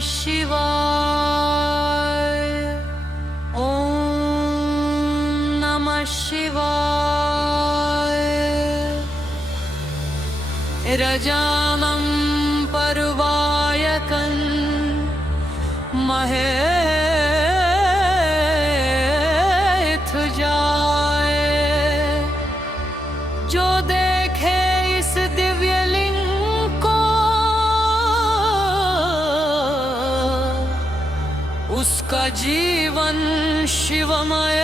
शिवाय। ओम नमः शिवाय। रजामं पर्वायकं महेथुजाय। जो देखे इस दिव्य लिंग को उसका जीवन शिवमय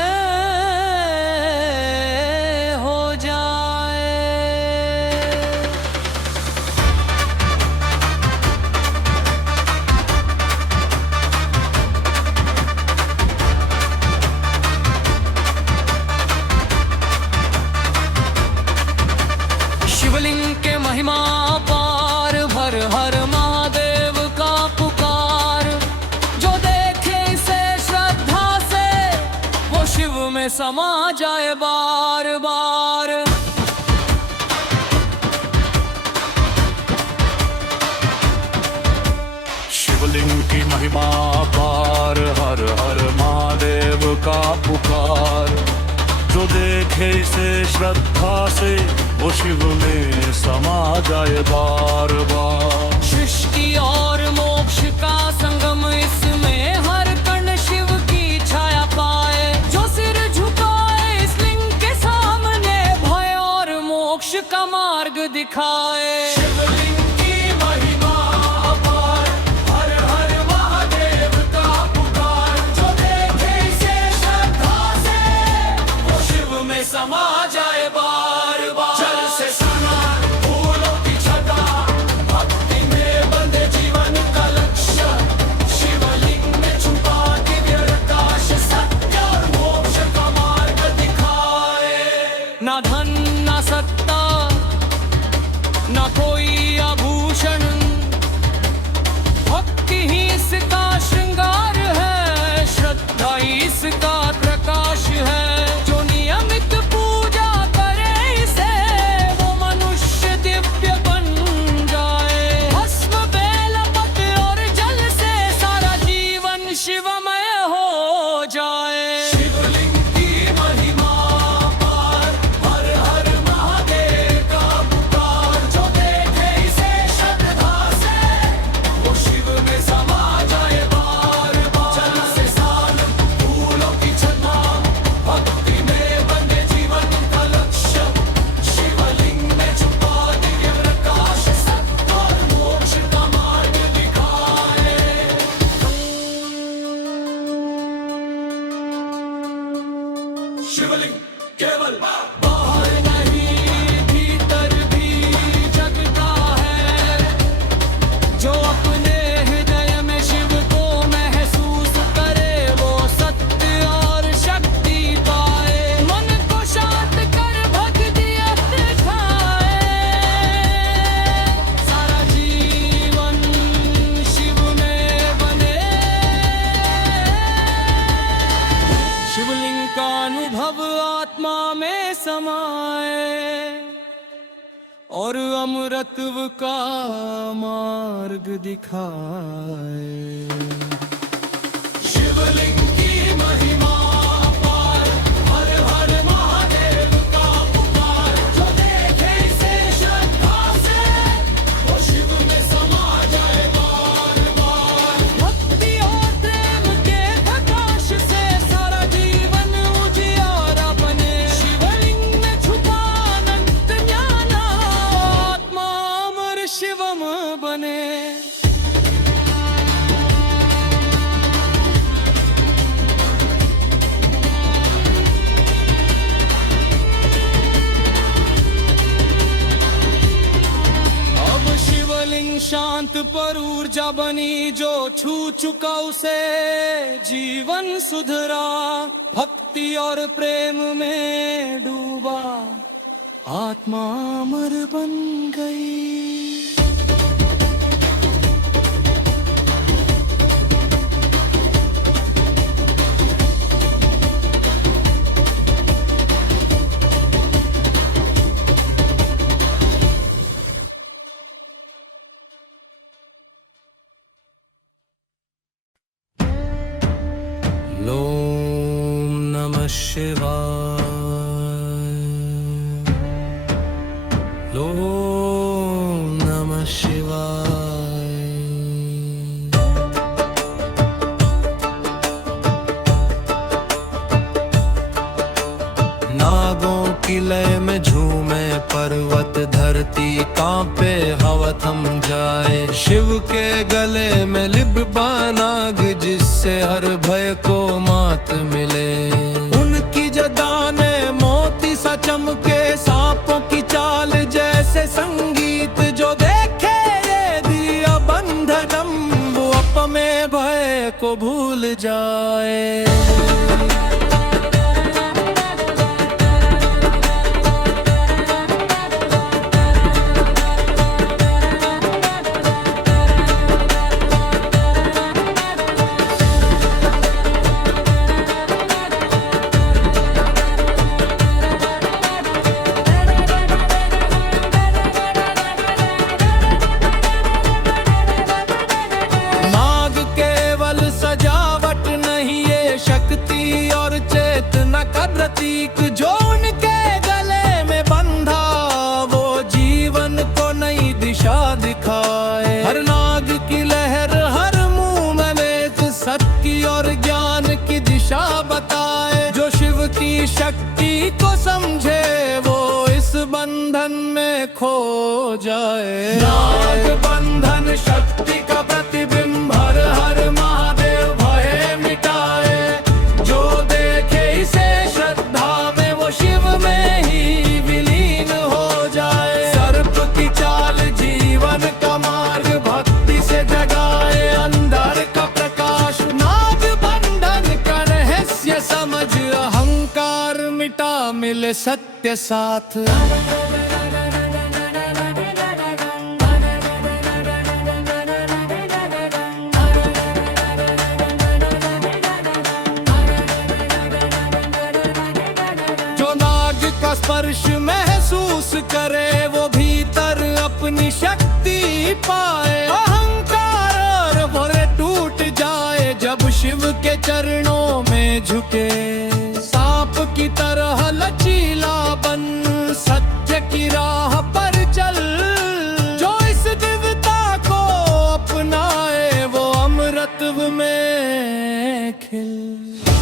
हो जाए। शिवलिंग के महिमा पार, हर हर महादेव का पुकार। जो देखे इसे श्रद्धा से वो शिव में समा जाए बार बार। शिवलिंग की महिमा पार, हर हर महादेव का पुकार। जो देखे इसे श्रद्धा से वो शिव में समा जाए बार बार। सृष्टि और मोक्ष का संगम इसमें, हर कण शिव की छाया पाए। जो सिर झुकाए इस लिंग के सामने, भय और मोक्ष का मार्ग दिखाए। शिवलिंग की महिमा अपार, हर हर महादेव का पुकार। जो देखे इसे श्रद्धा से वो शिव में समा जाए बार बार। जल से स्नान, फूलों की छटा, भक्ति में बंधे जीवन का लक्ष्य। शिवलिंग में छुपा दिव्य प्रकाश, सत्य और मोक्ष का मार्ग दिखाए। ना धन ना सत्ता ना कोई आभूषण, भक्ति ही इसका श्रृंगार है, श्रद्धा ही इसका प्रकाश है। जो नियमित पूजा करे इसे, वो मनुष्य दिव्य बन जाए। भस्म बेल पत्र और जल से सारा जीवन शिवमय हो जाए। शिवलिंग की महिमा पार, हर हर महादेव का पुकार। जो देखे इसे श्रद्धा से वो शिव में समा जाए बार बार। जल से स्नान, फूलों की छटा, भक्ति में बंधे जीवन का लक्ष्य। शिवलिंग में छुपा दिव्य प्रकाश, सत्य और मोक्ष का मार्ग दिखाए। शिवलिंग केवल बाहर नहीं, भीतर भी जगता है। जो अपने हृदय में शिव को महसूस करे, वो सत्य और शक्ति पाए। मन को शांत कर भक्ति दिखाए, सारा जीवन शिव में बने। शिवलिंग का अनुभव आत्मा में समाए और अमृतत्व का मार्ग दिखाए। शिवलिंग की महिमा पार, हर हर महादेव का पुकार। जो देखे इसे श्रद्धा से वो शिव में समा जाए बार बार। भक्ति और प्रेम के प्रकाश से सारा जीवन उजियारा बने। शिवलिंग में छुपा अनंत ज्ञान, आत्मा अमर शिवम बने। अब शिवलिंग शांत पर ऊर्जा बनी। जो छू चुका उसे जीवन सुधरा। भक्ति और प्रेम में डूबा, आत्मा अमर बन गई। शिवाय। ओम नमः शिवाय। नागों की लय में झूमे पर्वत, धरती कांपे हवा थम जाए। शिव के गले में लिब्बा नाग, जिससे हर भय को मात मिले। उनकी जदाने मोती सा चमके, सांपों की चाल जैसे संगीत। जो देखे ये दिया बंधनम, वो अपने भय को भूल जाए। प्रतीक जो उनके गले में बंधा, वो जीवन को नई दिशा दिखाए। हर नाग की लहर, हर मुंह में वेद, सत्य और ज्ञान की दिशा बताए। जो शिव की शक्ति को समझे, वो इस बंधन में खो जाए। नाग बंधन शक्ति का प्रतिबिंब, हर हर महादेव भय मिटाए। जो देखे इसे श्रद्धा में, वो शिव में ही विलीन हो जाए। सर्प की चाल जीवन का मार्ग, भक्ति से जगाए अंदर का प्रकाश। नाग बंधन का रहस्य समझ, अहंकार मिटा मिले सत्य साथ। स्पर्श महसूस करे, वो भीतर अपनी शक्ति पाए। अहंकार और भोरे टूट जाए, जब शिव के चरणों में झुके। सांप की तरह लचीला बन, सत्य की राह पर चल। जो इस दिव्यता को अपनाए, वो अमृतत्व में खिल।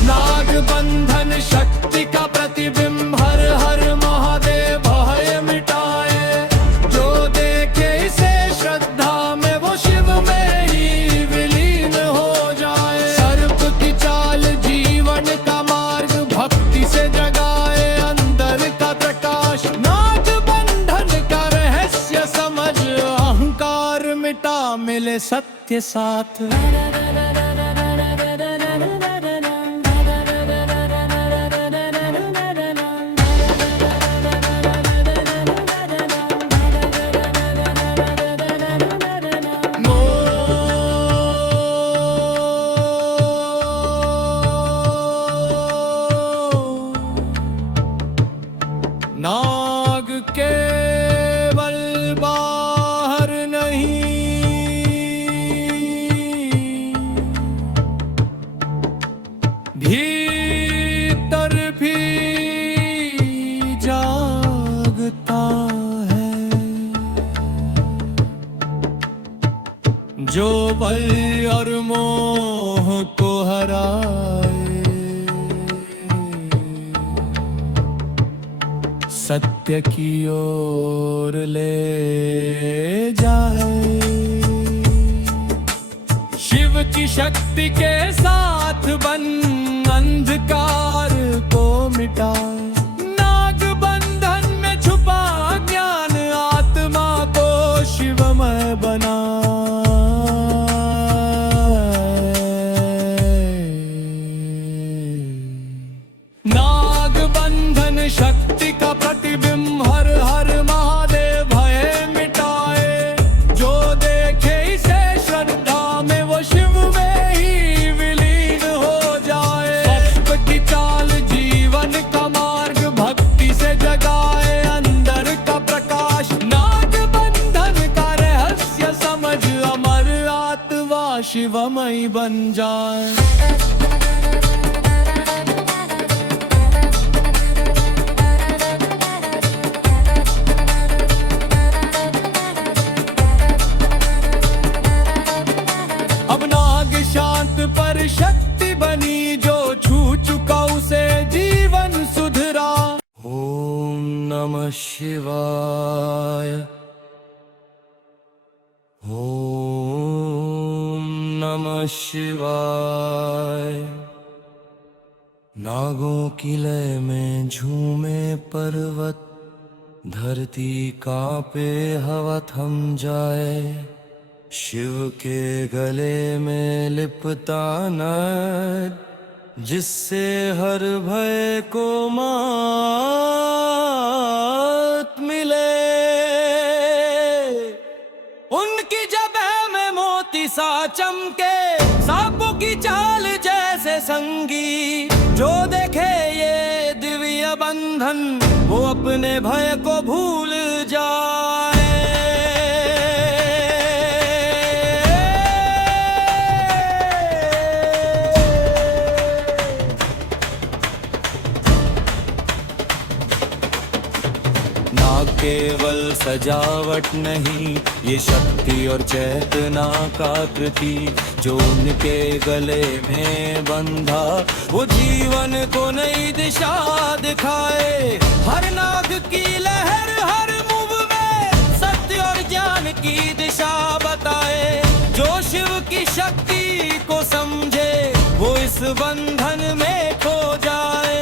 नाग बंधन शक्ति का प्रतिबिंब, हर हर महादेव भय मिटाए। जो देखे इसे श्रद्धा में, वो शिव में ही विलीन हो जाए। सर्प की चाल जीवन का मार्ग, भक्ति से जगाए अंदर का प्रकाश। नाग बंधन का रहस्य समझ, अहंकार मिटा मिले सत्य साथ। नाग केवल बाहर नहीं, भीतर भी जागता है। जो भय और मोह को हराए, सत्य की ओर ले जाए। शिव की शक्ति के साथ बन, अंधकार को मिटाए। नाग बंधन में छुपा ज्ञान, आत्मा को शिवमय बना। नाग बंधन शक्ति का प्रतिबिंब, हर हर महादेव भय मिटाए। जो देखे इसे श्रद्धा में, वो शिव में ही विलीन हो जाए। सर्प की चाल जीवन का मार्ग, भक्ति से जगाए अंदर का प्रकाश। नाग बंधन का रहस्य समझ, अमर आत्मा शिवमय बन जाए। शिवाय। ओम नमः शिवाय। नागों की लय में झूमे पर्वत, धरती कांपे हवा थम जाए। शिव के गले में लिपटा नर, जिससे हर भय को मात मिले। उनकी जबह में मोती सा चमके, सांपों की चाल जैसे संगी। जो देखे ये दिव्य बंधन, वो अपने भय को भूल जाए। नाग केवल सजावट नहीं, ये शक्ति और चेतना का कृति। जो उनके गले में बंधा, वो जीवन को नई दिशा दिखाए। हर नाग की लहर हर मूव में सत्य और ज्ञान की दिशा बताए। जो शिव की शक्ति को समझे, वो इस बंधन में खो जाए।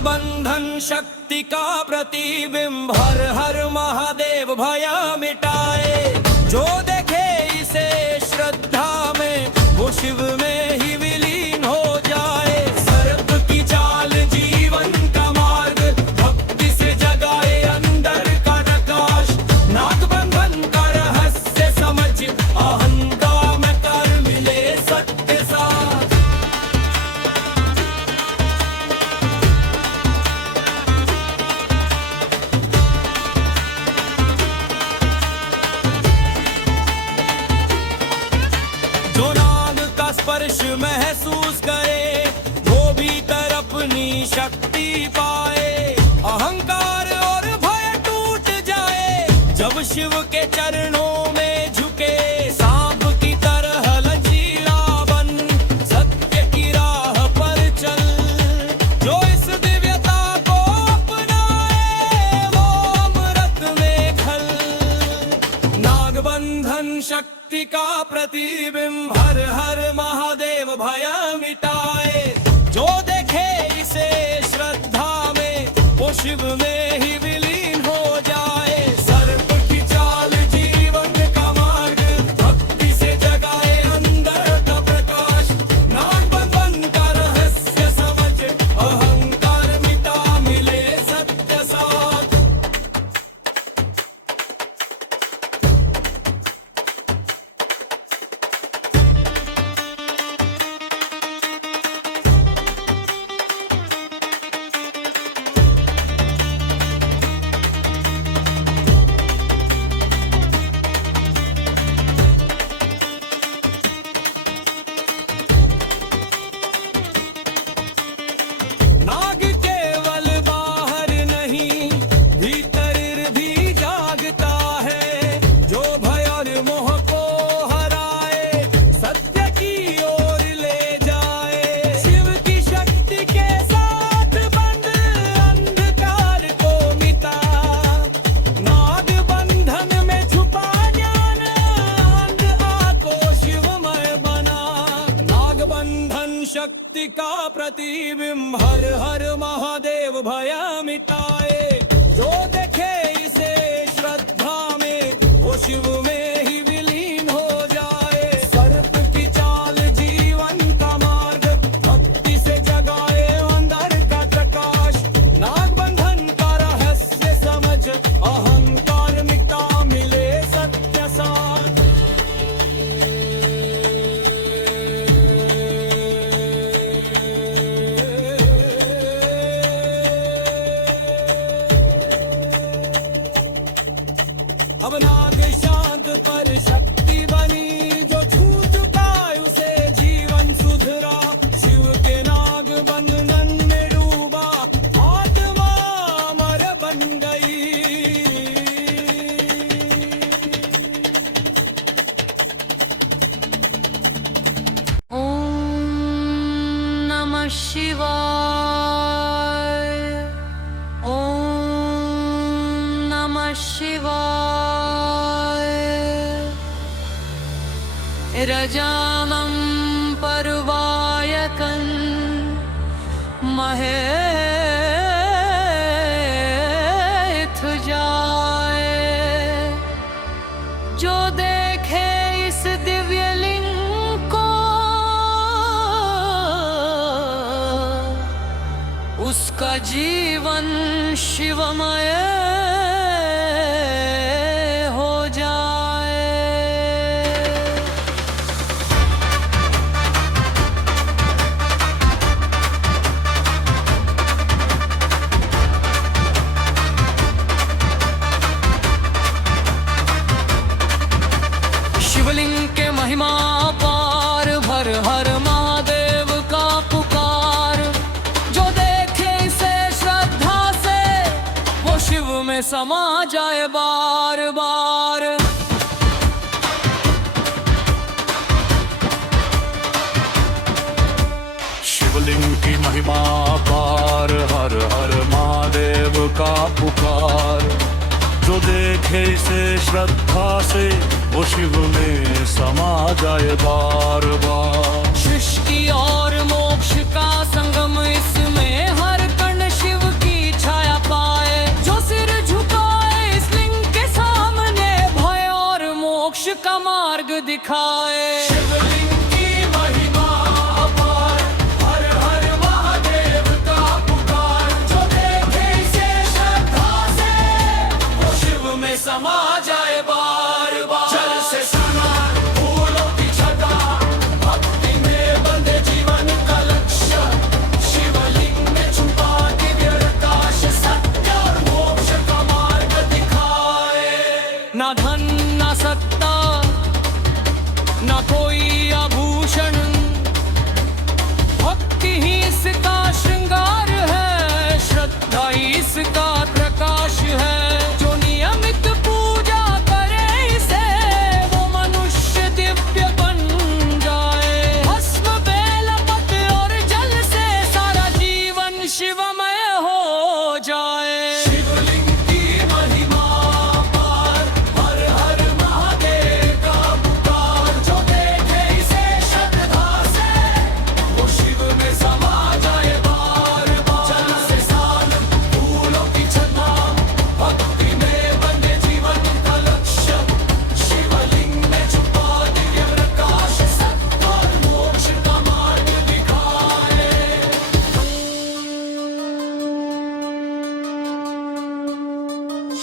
बंधन शक्ति का प्रतिबिंब, हर हर महादेव भय मिटाए। जो देखे इसे श्रद्धा में, वो शिव में ही विलीन हो जाए। सर्प की चाल जीवन का मार्ग, भक्ति से जगाए अंदर का प्रकाश। नाग बंधन का रहस्य समझ, अहंकार में कर मिले सत्य साथ। जो नाग का स्पर्श महसूस करे, वो भीतर अपनी शक्ति पाए। अहंकार और भय टूट जाए, जब शिव के चरणों में झुके। सांप की तरह लचीला बन, सत्य की राह पर चल। जो इस दिव्यता को अपनाए, वो अमृत में खल। नाग बंधन शक्ति का प्रतिबिंब, हर हर महादेव भय मिटाए। जो देखे इसे श्रद्धा में, वो शिव में ही विलीन हो जाए। सर्प की चाल जीवन का मार्ग, भक्ति से जगाए अंदर का प्रकाश। नाग बंधन का रहस्य समझ, अहंकार मिटा मिले सत्य साथ। नाग केवल बाहर नहीं, भीतर भी जागता है। जो भय और मोह को हराए, सत्य की ओर ले जाए। शिव की शक्ति के साथ बंध, अंधकार को मिटा। नाग बंधन में छुपा ज्ञान, अंध आको शिवमय बना। नाग बंधन शक्ति का प्रतिबिंब, हर हर महादेव भय मिटाए। जो देखे इसे श्रद्धा में, वो शिव में ही विलीन हो जाए। सर्प की चाल जीवन का मार्ग, भक्ति से जगाए अंदर का प्रकाश। नाग बंधन का रहस्य समझ, अहंकार मिटा मिले सत्य साथ। अब नाग शांत पर शक्ति बनी। जो छू चुका उसे जीवन सुधरा। शिव के नाग बंधन में डूबा, आत्मा अमर बन गई। ओम विरजामं पर्वायकन् महेथ जाए। जो देखे इस दिव्य लिंग को उसका जीवन शिवमय हो जाए। शिवलिंग के महिमा पार, हर हर महादेव का पुकार। जो देखे इसे श्रद्धा से वो शिव में समा जाए बार बार। शिवलिंग की महिमा पार, हर हर महादेव का पुकार। जो देखे इसे श्रद्धा से वो शिव में समा जाए बार बार। सृष्टि और मोक्ष का संगम इसमें, हर कण शिव की छाया पाए। जो सिर झुकाए इस लिंग के सामने, भय और मोक्ष का मार्ग दिखाए। शिवलिंग की महिमा अपार, हर हर महादेव का पुकार। जो देखे इसे श्रद्धा से वो शिव में समा जाए बार बार। जल से स्नान, फूलों की छटा, भक्ति में बंधे जीवन का लक्ष्य। शिवलिंग में छुपा दिव्य प्रकाश, सत्य और मोक्ष का मार्ग दिखाए। ना धन ना सत्ता ना कोई आभूषण, भक्ति ही इसका श्रृंगार है, श्रद्धा ही इसका प्रकाश है। जो नियमित पूजा करे इसे वो मनुष्य दिव्य बन जाए। भस्म बेल पत्र और जल से सारा जीवन शिवमय हो जाए। शिवलिंग की महिमा पार, हर हर महादेव का पुकार। जो देखे इसे श्रद्धा से वो शिव में समा जाए बार बार। जल से स्नान, फूलों की छटा, भक्ति में बंधे जीवन का लक्ष्य। शिवलिंग में छुपा दिव्य प्रकाश, सत्य और मोक्ष का मार्ग दिखाए।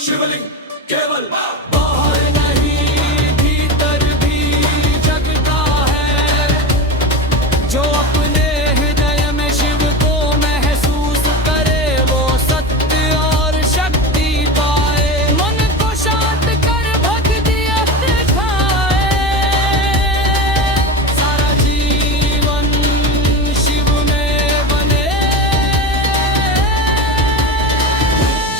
शिवलिंग केवल बाहर नहीं भीतर भी जगता है। जो अपने हृदय में शिव को महसूस करे वो सत्य और शक्ति पाए। मन को शांत कर भक्ति दिखाए, सारा जीवन शिव में बने।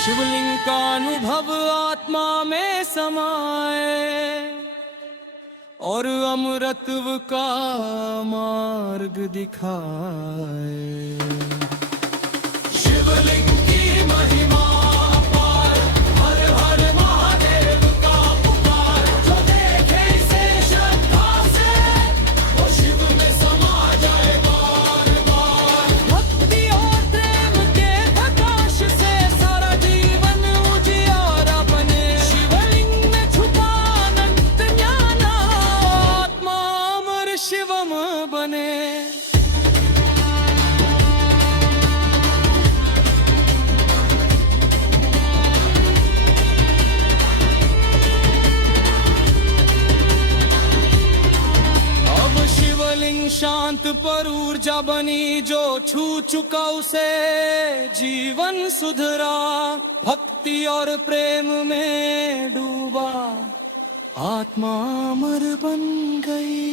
शिवलिंग का अनुभव आत्मा में समाए और अमृतत्व का मार्ग दिखाए। शिवलिंग की महिमा पार, हर हर महादेव का पुकार। जो देखे इसे श्रद्धा से वो शिव में समा जाए बार बार। भक्ति और प्रेम के प्रकाश से सारा जीवन उजियारा बने। शिवलिंग में छुपा अनंत ज्ञान, आत्मा अमर शिवम बने। अब शिवलिंग शांत पर ऊर्जा बनी। जो छू चुका उसे जीवन सुधरा। भक्ति और प्रेम में डूबा, आत्मा अमर बन गई।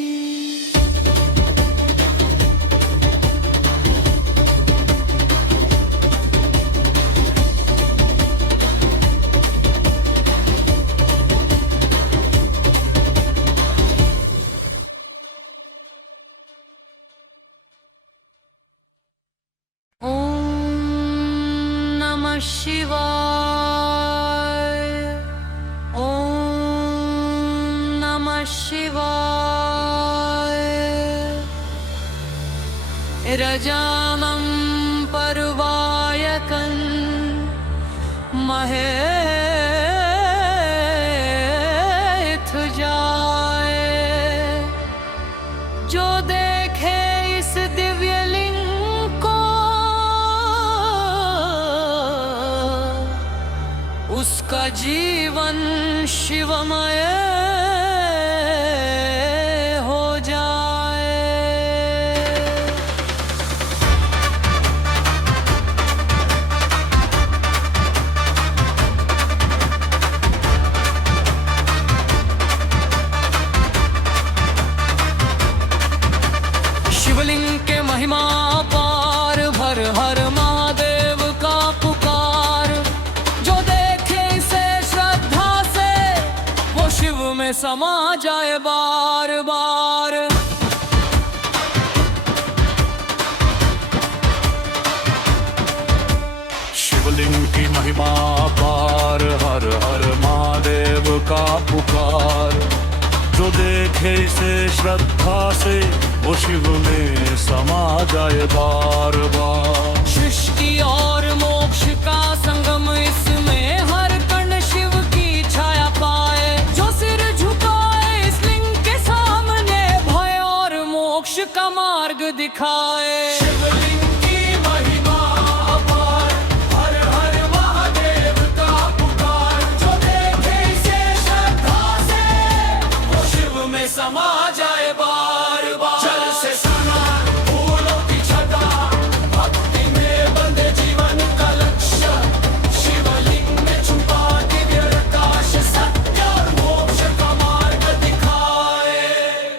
शिवाय, ओम नमः शिवाय। गजानं परवायकन् महेथ जाए। जो देखे इस दिव्य लिंग को उसका जीवन शिवमय हो जाए। शिवलिंग के महिमा पार, हर हर महादेव का पुकार। जो देखे इसे श्रद्धा से वो शिव में समा जाए बार बार। शिवलिंग की महिमा पार, हर हर महादेव का पुकार। जो देखे इसे श्रद्धा से वो शिव में समा जाए बार बार। सृष्टि और मोक्ष का संगम इसमें, हर कण शिव की छाया पाए। जो सिर झुकाए इस लिंग के सामने, भय और मोक्ष का मार्ग दिखाए। शिवलिंग की महिमा अपार, हर हर महादेव का पुकार। जो देखे इसे श्रद्धा से वो शिव में समा जाए बार बार। जल से स्नान, फूलों की छटा, भक्ति में बंधे जीवन का लक्ष्य। शिवलिंग में छुपा दिव्य प्रकाश, सत्य और मोक्ष का मार्ग दिखाए।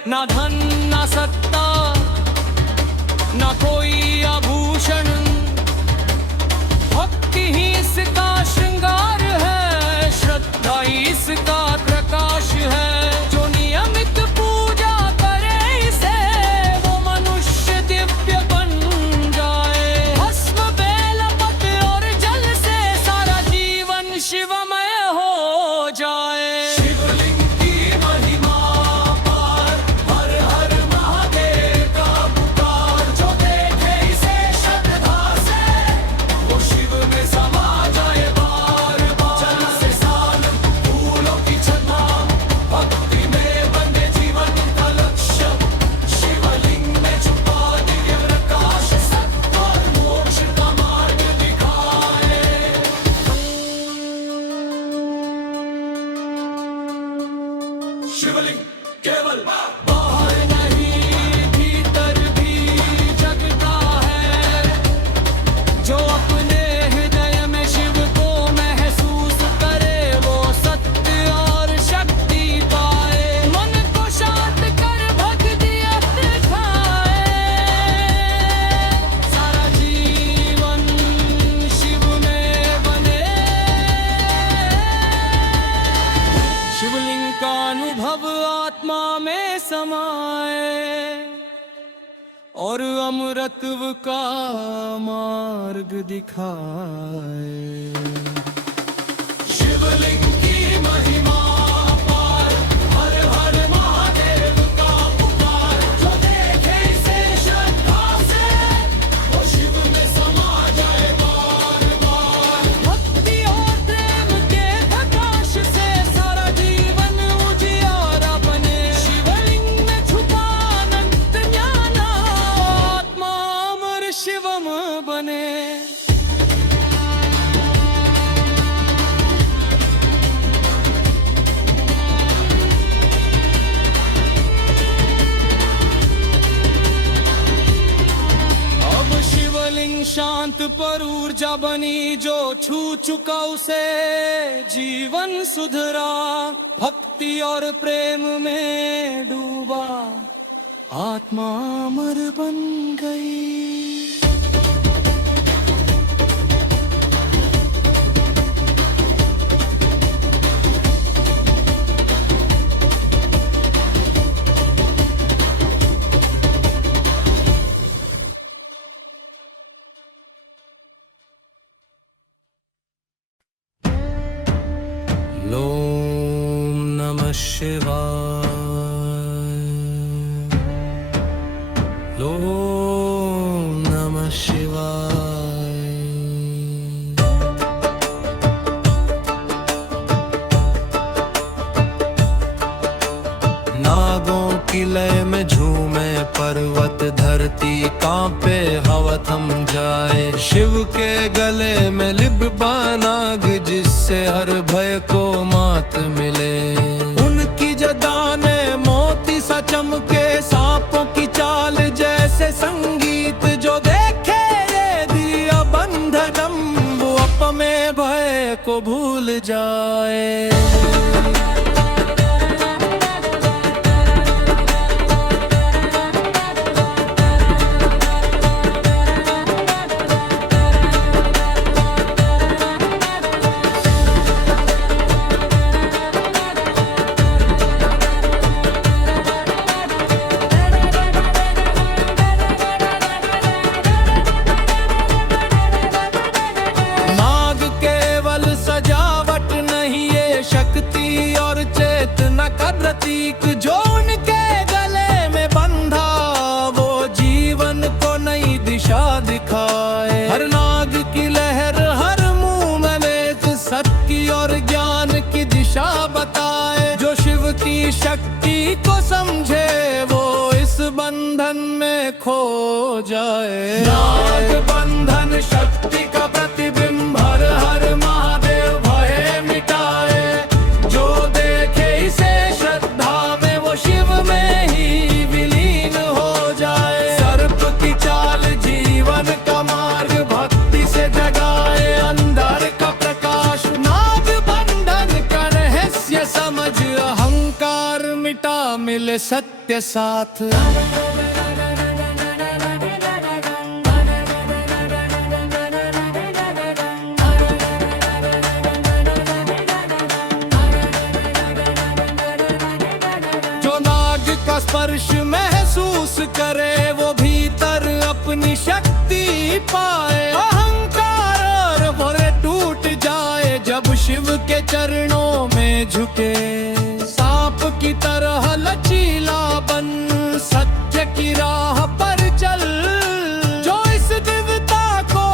ना धन ना सत्ता ना कोई आभूषण, भक्ति ही इसका श्रृंगार है, श्रद्धा ही इसका प्रकाश है। जो नियमित पूजा करे इसे वो मनुष्य दिव्य बन जाए। भस्म बेल पत्र और जल से सारा जीवन शिवमय हो जाए। शिवलिंग की महिमा पार, हर हर महादेव का पुकार। जो देखे इसे श्रद्धा से वो शिव में समा जाए बार बार। जल से स्नान, फूलों की छटा, भक्ति में बंधे जीवन का लक्ष्य। शिवलिंग में छुपा दिव्य प्रकाश, सत्य और मोक्ष का मार्ग दिखाए। शिवलिंग केवल बाहर नहीं भीतर भी जगता है। जो अपने हृदय में शिव को महसूस करे वो सत्य और शक्ति पाए। मन को शांत कर भक्ति दिखाए, सारा जीवन शिव में बने। शिवलिंग का अनुभव आत्मा में समाए और अमृतत्व का मार्ग दिखाए। शिवलिंग की महिमा पार, हर हर महादेव का पुकार। जो देखे इसे श्रद्धा से वो शिव में समा जाए बार बार। भक्ति और प्रेम के प्रकाश से सारा जीवन उजियारा बने। शिवलिंग में छुपा अनंत ज्ञान, आत्मा अमर शिवम बने। अब शिवलिंग शांत पर ऊर्जा बनी। जो छू चुका उसे जीवन सुधरा। भक्ति और प्रेम में डूबा, आत्मा अमर बन गई। ओम नमः शिवाय। ओम की लय में झूमे पर्वत, धरती कांपे हवा थम जाए। शिव के गले में लिब्बा नाग, जिससे हर भय को मात मिले। उनकी जदाने मोती सा चमके, सांपों की चाल जैसे संगीत। जो देखे ये दिया बंधनम, वो अपने भय को भूल जाए। प्रतीक जो उनके गले में बंधा, वो जीवन को नई दिशा दिखाए। हर नाग की लहर हर मुंह में लेख, सत्य और ज्ञान की दिशा बताए। जो शिव की शक्ति को समझे, वो इस बंधन में खो जाए। नाग बंधन शक्ति का प्रतिबिंब, हर हर महादेव भय मिटाए। जो देखे इसे शिव में ही विलीन हो जाए। सर्प की चाल जीवन का मार्ग, भक्ति से जगाए अंदर का प्रकाश। नाग बंधन का रहस्य समझ, अहंकार मिटा मिले सत्य साथ। का स्पर्श महसूस करे, वो भीतर अपनी शक्ति पाए। अहंकार और भय टूट जाए, जब शिव के चरणों में झुके। सांप की तरह लचीला बन, सत्य की राह पर चल। जो इस दिव्यता को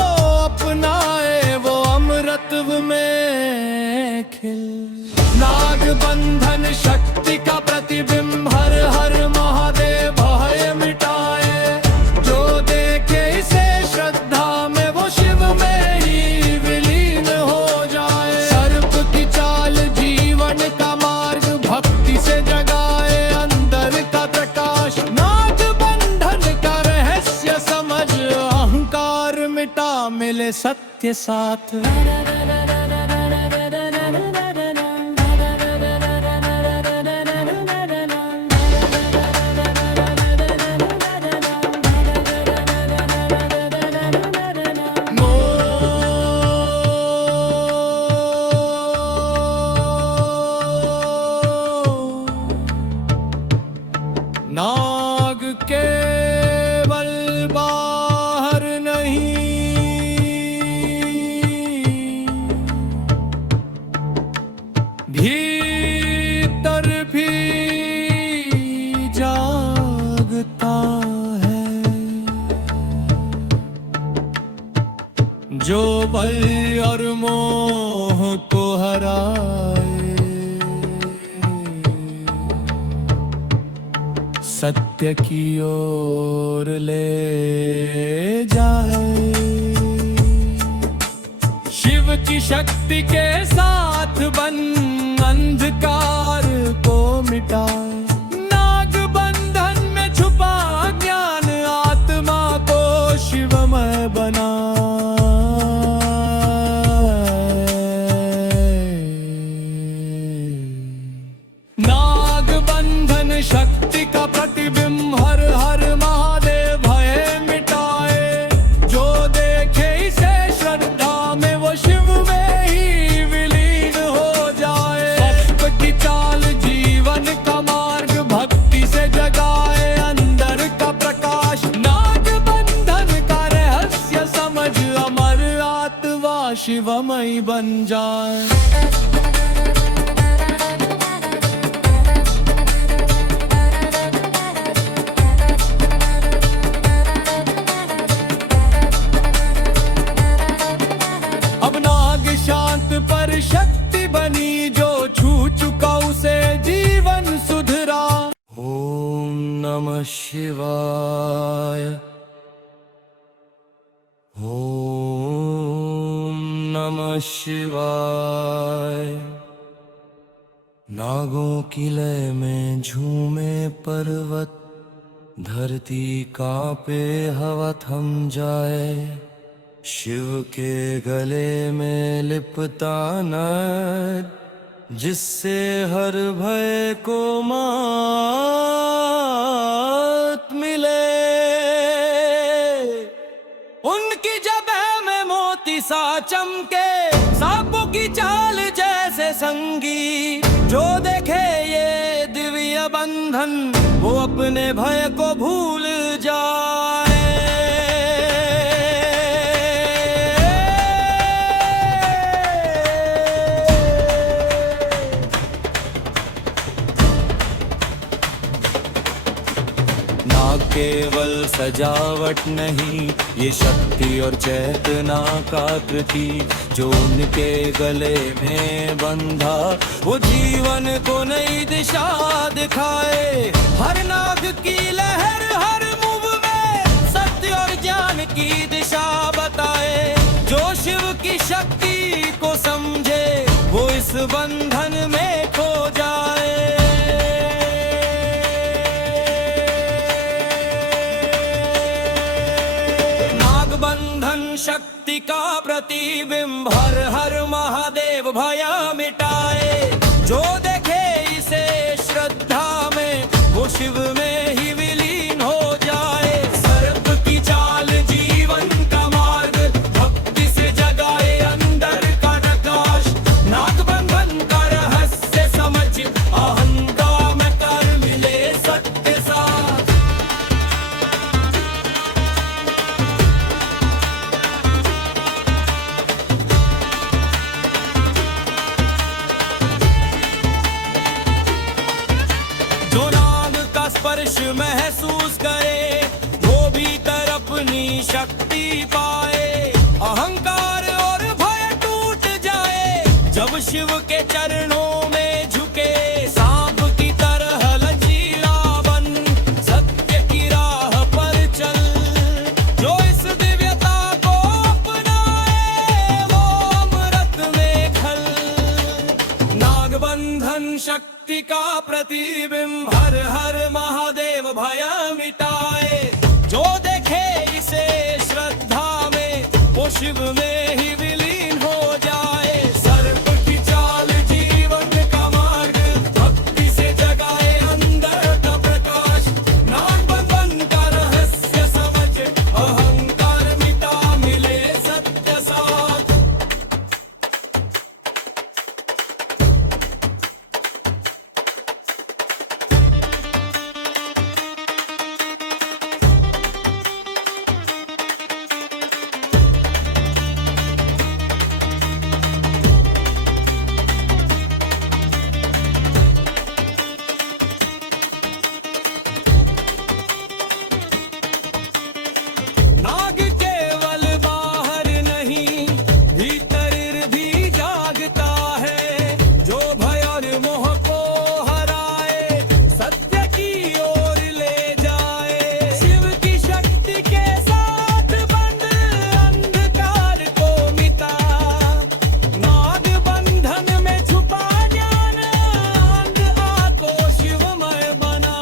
अपनाए, वो अमृतत्व में खिल। नाग बंधन शक्ति का प्रतिबिंब, हर हर महादेव भय मिटाए। जो देखे इसे श्रद्धा में, वो शिव में ही विलीन हो जाए। सर्प की चाल जीवन का मार्ग, भक्ति से जगाए अंदर का प्रकाश। नाग बंधन का रहस्य समझ, अहंकार मिटा मिले सत्य साथ। नाग केवल बाहर नहीं, भीतर भी जागता है। जो भय और मोह को हराए, सत्य की ओर ले जाए। शिव की शक्ति के साथ बन, अंधकार को मिटाए। नाग बंधन में छुपा ज्ञान, आत्मा को शिवमय बना। नाग बंधन शक्ति का प्रतिबिंब, हर हर महादेव भय मिटाए। जो देखे इसे श्रद्धा में, वो शिव में ही विलीन हो जाए। सर्प की चाल जीवन का मार्ग, भक्ति से जगाए अंदर का प्रकाश। नाग बंधन का रहस्य समझ, अमर आत्मा शिवमय बन जाए। शांत पर शक्ति बनी, जो छू चुका उसे जीवन सुधरा। ओम गाय। नागों की लय में झूमे पर्वत, धरती कांपे हवा थम जाए। शिव के गले में लिपटा नर, जिससे हर भय को मात मिले। उनकी जबह में मोती सा चमके, सांपों की चाल जैसे संगी। जो देखे ये दिव्य बंधन, वो अपने भय को भूल जाए। नाग केवल सजावट नहीं, ये शक्ति और चेतना का प्रतीक। जो उनके गले में बंधा, वो जीवन को नई दिशा दिखाए। हर नाग की लहर हर मुव में सत्य और ज्ञान की दिशा बताए। जो शिव की शक्ति को समझे, वो इस बंधन में खो जाए। शक्ति का प्रतिबिंब, हर हर महादेव भय मिटाए। जो देखे इसे श्रद्धा में, वो शिव में ही विलीन हो जाए। सर्प की चाल जीवन का मार्ग, भक्ति से जगाए अंदर का प्रकाश। नाग बंधन का रहस्य समझ, अहंकार में कर मिले सत्य साथ। स्पर्श महसूस करे, वो भीतर अपनी शक्ति पाए। अहंकार और भय टूट जाए, जब शिव के चरणों में झुके। सांप की तरह लचीला बन, सत्य की राह पर चल। जो इस दिव्यता को अपनाए, वो अमृत में खल। नागबंधन शक्ति का प्रतिबिंब, हर हर महादेव भय मिटाए। जो देखे इसे श्रद्धा में, वो शिव में ही विलीन हो जाए। सर्प की चाल जीवन का मार्ग, भक्ति से जगाए अंदर का प्रकाश। नागबंधन का रहस्य समझ, अहंकार मिटा मिले सत्य साथ। नाग केवल बाहर नहीं, भीतर भी जागता है। जो भय और मोह को हराए, सत्य की ओर ले जाए। शिव की शक्ति के साथ बंध, अंधकार को मिटा। नाग बंधन में छुपा ज्ञान, अंध आको शिवमय बना।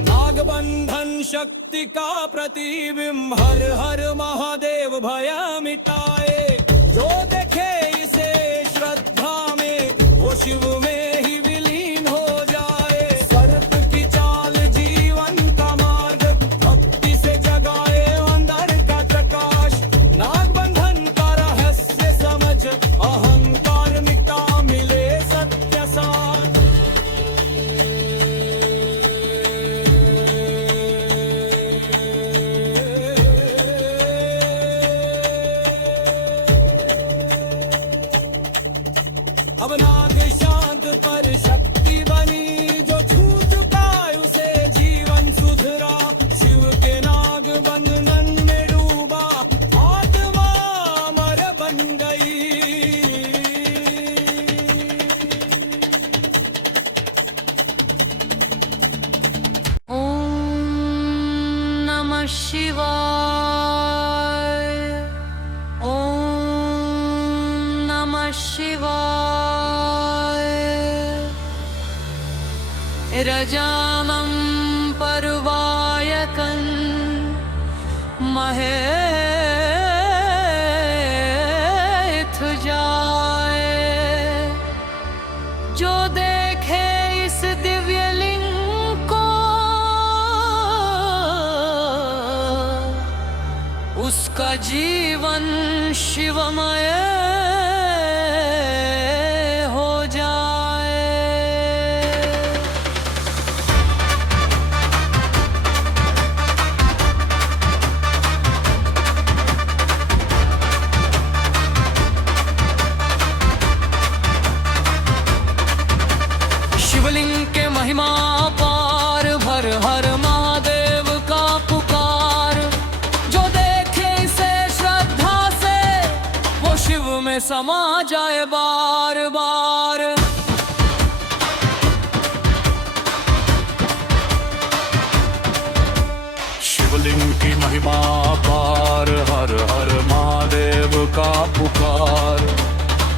नाग बंधन शक्ति का प्रतिबिंब, हर हर महादेव भय मिटाए। जो देखे इसे श्रद्धा में, वो शिव में ही विलीन हो जाए। सर्प की चाल जीवन का मार्ग, भक्ति से जगाए अंदर का प्रकाश। नागबंधन का रहस्य समझ, अहंकार मिटा मिले सत्य साथ। अब नाग शांत पर शक्ति बनी। जो छू चुका उसे जीवन सुधरा। शिव के नाग बंधन में डूबा, आत्मा अमर बन गई। ओम नमः शिवाय। ओम नमः शिवाय। रजामं परवायकन् महेथ जाए। जो देखे इस दिव्य लिंग को उसका जीवन शिवमय हो जाए। शिवलिंग के महिमा पार भर हर महादेव का पुकार। जो देखे इसे श्रद्धा से वो शिव में समा जाए बार बार। शिवलिंग की महिमा पार हर हर महादेव का पुकार।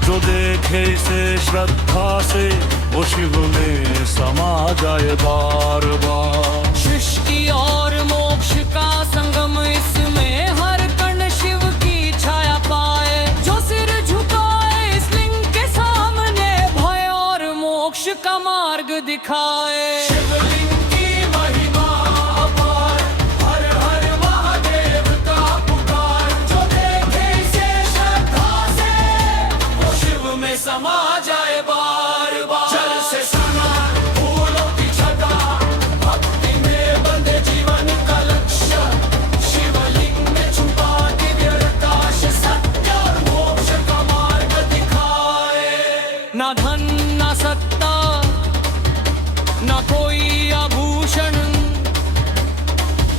जो देखे इसे श्रद्धा से वो शिव में समा जाए बार बार। सृष्टि और मोक्ष का संगम इसमें हर कण शिव की छाया पाए। जो सिर झुकाए इस लिंग के सामने भय और मोक्ष का मार्ग दिखाए। शिवलिंग की महिमा अपार हर हर महादेव का पुकार। जो देखे इसे श्रद्धा से वो शिव में समा जाए बार बार। जल से स्नान फूलों की छटा भक्ति में बंधे जीवन का लक्ष्य। शिवलिंग में छुपा दिव्य प्रकाश सत्य और मोक्ष का मार्ग दिखाए। ना धन ना सत्ता ना कोई आभूषण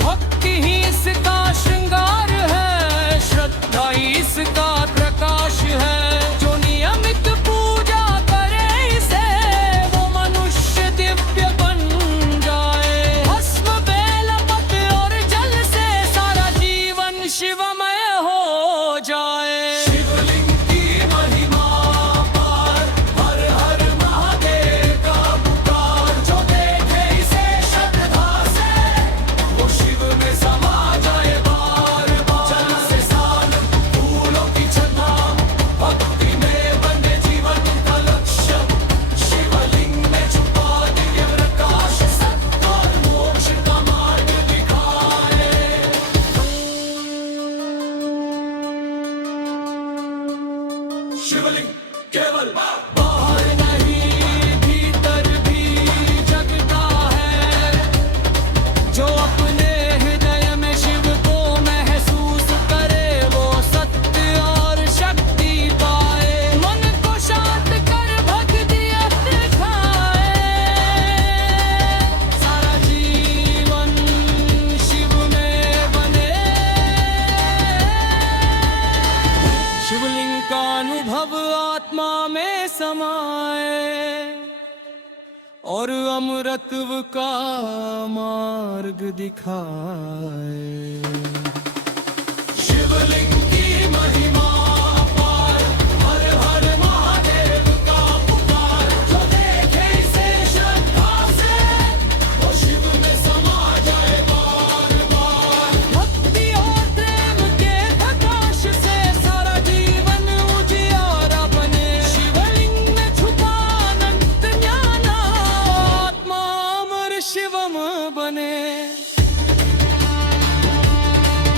भक्ति ही इसका श्रृंगार है। श्रद्धा ही इसका प्रकाश है। जो नियमित पूजा करे इसे वो मनुष्य दिव्य बन जाए। भस्म बेल पत्र और जल से सारा जीवन शिवमय हो जाए। शिवलिंग की महिमा पार हर हर महादेव का पुकार। जो देखे इसे श्रद्धा से वो शिव में समा जाए बार बार। जल से स्नान फूलों की छटा भक्ति में बंधे जीवन का लक्ष्य। शिवलिंग में छुपा दिव्य प्रकाश सत्य और मोक्ष का मार्ग दिखाए। शिवलिंग केवल बाहर नहीं भीतर भी जगता है। जो अपने हृदय में शिव को महसूस करे वो सत्य और शक्ति पाए। मन को शांत कर भक्ति दिखाए। सारा जीवन शिव में बने। शिवलिंग का अनुभव आत्मा में समाए और अमृतत्व का मार्ग दिखाए। शिवलिंग की महिमा पार हर हर महादेव का पुकार। जो देखे इसे श्रद्धा से वो शिव में समा जाए बार बार। भक्ति और प्रेम के प्रकाश से सारा जीवन उजियारा बने। शिवलिंग में छुपा अनंत ज्ञान आत्मा अमर शिवम बने। अब शिवलिंग शांत पर ऊर्जा बनी। जो छू चुका उसे ओम नमः शिवाय। ओम नमः शिवाय। रजामं परवायकन् महेथ जाए। जो देखे इस दिव्य लिंग को उसका जीवन शिवमय हो जाए। शिवलिंग की महिमा पार हर हर महादेव का पुकार। जो देखे इसे श्रद्धा से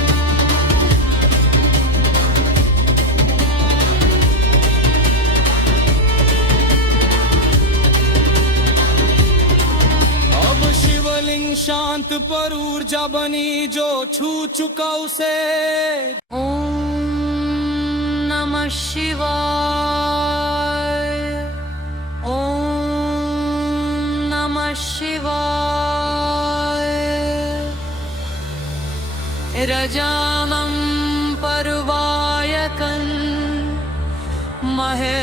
वो शिव में समा जाए बार बार। भक्ति और प्रेम के प्रकाश से सारा जीवन उजियारा बने। शिवलिंग में छुपा अनंत ज्ञान आत्मा अमर शिवम बने। अब शिवलिंग शांत पर ऊर्जा बनी। जो छू चुका उसे ओम नमः शिवाय। ओम नमः शिवाय। रजामं परवायकन् महेथ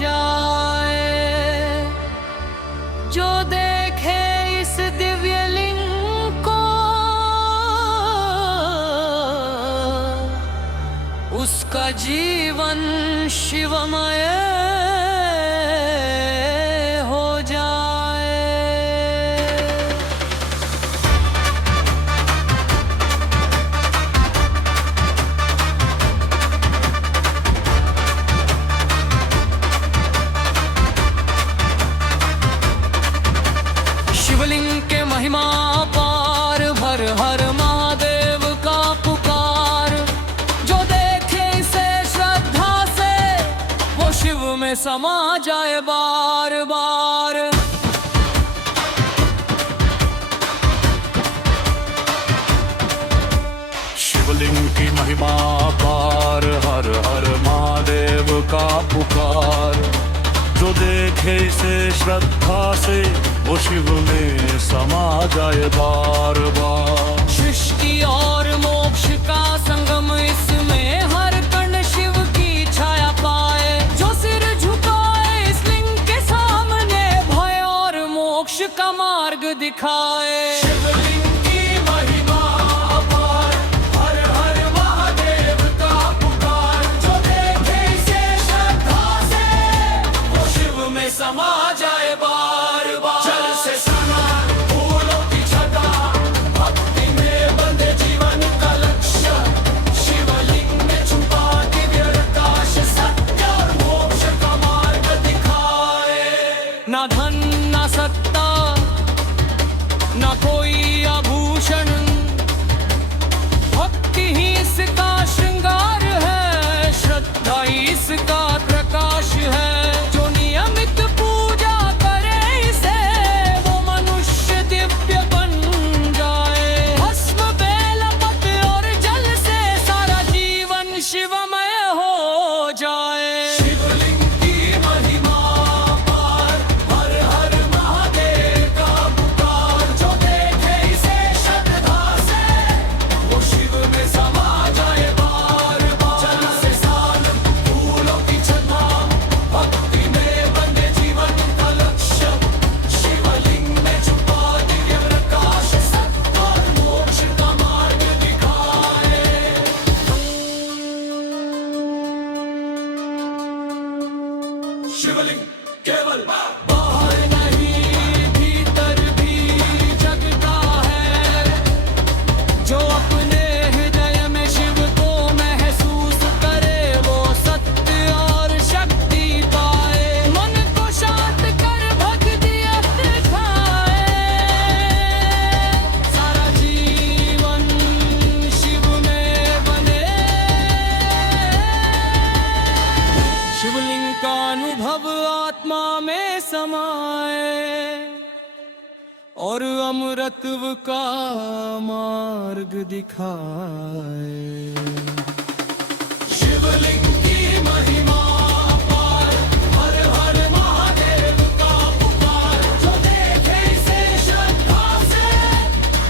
जाए। जो देखे इस दिव्य लिंग को उसका जीवन शिवमय में समा जाए बार बार। शिवलिंग की महिमा पार, हर हर महादेव का पुकार। जो देखे इसे श्रद्धा से वो शिव में समा जाए बार बार। सृष्टि और मोक्ष का संगम इसमें, हर कण शिव की छाया पाए। जो सिर झुकाए इस लिंग के सामने, भय और मोक्ष का मार्ग दिखाए। शिवलिंग की महिमा अपार, हर हर महादेव का पुकार। जो देखे इसे श्रद्धा से वो शिव में समा जाए बार बार। जल से स्नान, फूलों की छटा, भक्ति में बंधे जीवन का लक्ष्य। शिवलिंग में छुपा दिव्य प्रकाश, सत्य और मोक्ष का मार्ग दिखाए। ना धन ना सत्ता ना कोई आभूषण, भक्ति ही इसका श्रृंगार है। श्रद्धा ही इसका प्रकाश है। जो नियमित पूजा करे इसे, वो मनुष्य दिव्य बन जाए। भस्म बेल पत्र और जल से सारा जीवन शिवमय हो जाए। शिवलिंग की महिमा पार, हर हर महादेव का पुकार। जो देखे इसे श्रद्धा से वो शिव में समा जाए बार बार। जल से स्नान, फूलों की छटा, भक्ति में बंधे जीवन का लक्ष्य। शिवलिंग में छुपा दिव्य प्रकाश, सत्य और मोक्ष का मार्ग दिखाए। शिवलिंग केवल बाहर नहीं, भीतर भी जगता है। जो अपने हृदय में शिव को महसूस करे, वो सत्य और शक्ति पाए। मन को शांत कर भक्ति दिखाए, सारा जीवन शिव में बने। शिवलिंग का अनुभव आत्मा में समाए और अमृतत्व का मार्ग दिखाए। शिवलिंग की महिमा पार, हर हर महादेव का पुकार। जो देखे इसे श्रद्धा से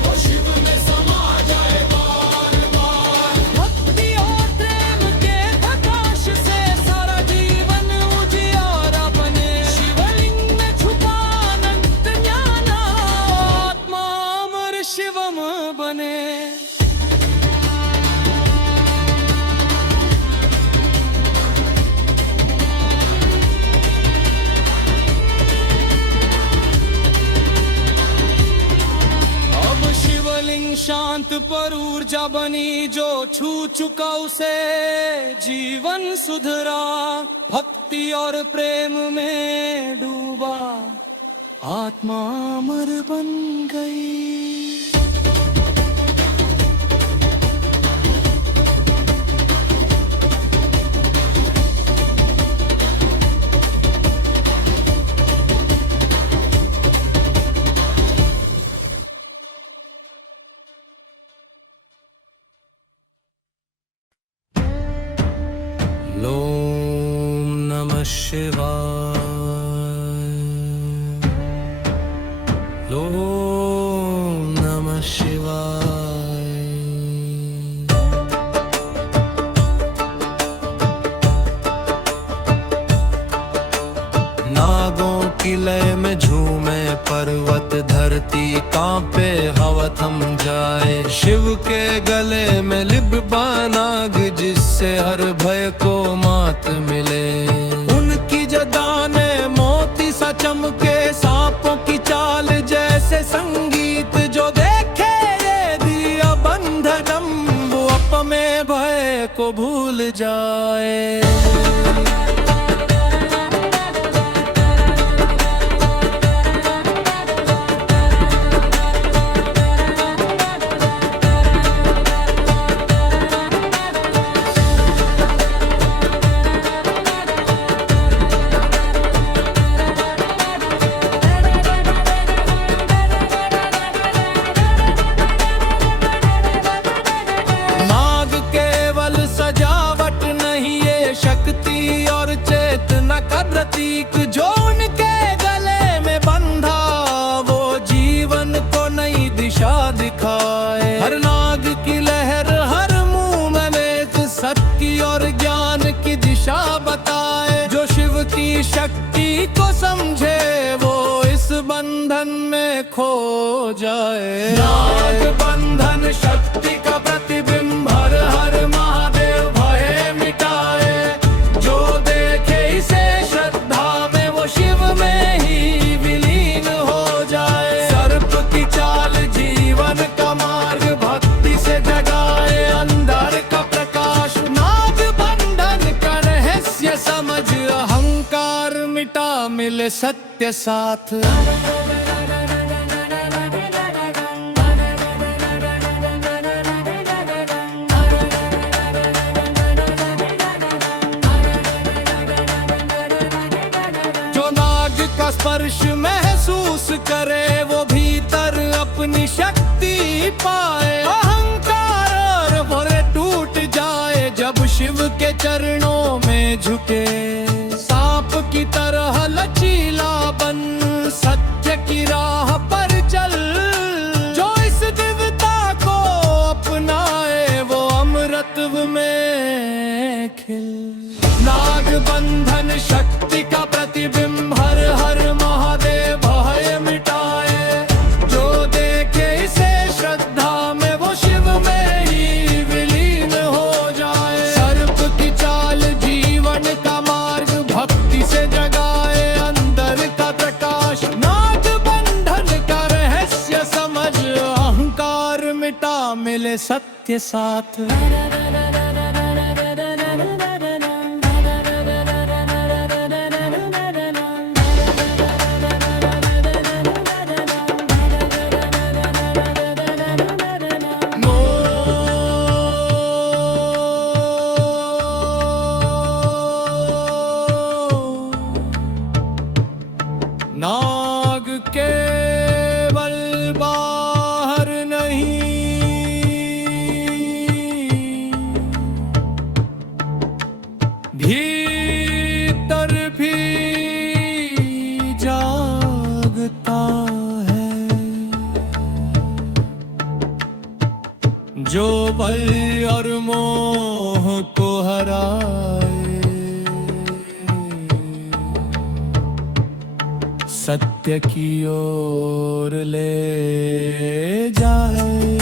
वो शिव में समा जाए बार बार। भक्ति और प्रेम के प्रकाश से सारा जीवन उजियारा बने। शिवलिंग में छुपा अनंत ज्ञान, आत्मा अमर शिवम बने। अब शिवलिंग शांत पर ऊर्जा बनी। जो छू चुका उसे जीवन सुधरा। भक्ति और प्रेम में डूबा, आत्मा अमर बन गई। ओम नमः शिवाय। ओम नमः शिवाय। नागों की लय में झूमे पर्वत, धरती कांपे हवा थम जाए। शिव के गले में लिब्बा नाग, जिससे हर भय को मात मिले। उनकी जदाने मोती सा चमके, सांपों की चाल जैसे संगीत। जो देखे ये दिया बंधनम, वो अपने भय को भूल जाए। प्रतीक जो उनके गले में बंधा, वो जीवन को नई दिशा दिखाए। हर नाग की लहर, हर मुंह में वेद, सत्य और ज्ञान की दिशा बताए। जो शिव की शक्ति को समझे वो इस बंधन में खो जाए। नाग बंधन शक्ति का प्रतिबिंब, हर हर महादेव भय मिटाए। जो देखे इसे श्रद्धा में वो शिव में ही विलीन हो जाए। सर्प की चाल जीवन का मार्ग, भक्ति से जगाए अंधर का प्रकाश। नाग बंधन का रहस्य समझ, अहंकार मिटा मिले सत्य साथ। जो नाग का स्पर्श महसूस करे वो भीतर अपनी शक्ति पाए। अहंकार और भोरे टूट जाए जब शिव के चरणों में झुके। सांप की तरह लचीला बन सत्य की राह पर चल। जो इस दिव्यता को अपनाए वो अमृतत्व में खिल। नाग बंधन शक्ति का प्रतिबिंब, हर हर महादेव भय मिटाए। जो देखे इसे श्रद्धा में वो शिव में ही विलीन हो जाए। सर्प की चाल जीवन का मार्ग, भक्ति से जगाए अंदर का प्रकाश। नाग बंधन का रहस्य समझ, अहंकार मिटा मिले सत्य साथ। नाग केवल बाहर नहीं, भीतर भी जागता है। जो बल और मोह को हराए, सत्य की ओर ले जाए।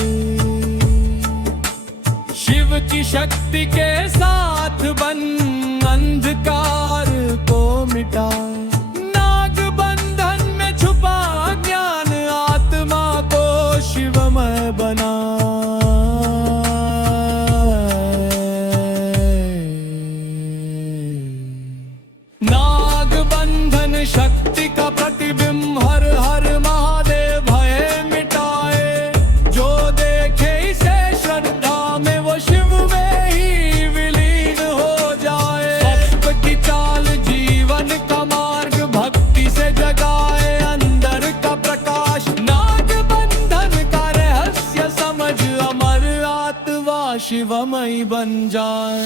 शिव की शक्ति के साथ बन अंधकार को मिटाए। नाग बंधन में छुपा ज्ञान, आत्मा को शिवमय बनाए। नाग बंधन शक्ति का प्रतिबिंब, हर हर महादेव भय मिटाए। जो देखे इसे श्रद्धा में वो शिव में ही विलीन हो जाए। सर्प की चाल जीवन का मार्ग, भक्ति से जगाए अंदर का प्रकाश। नाग बंधन का रहस्य समझ, अमर आत्मा शिवमय बन जाए।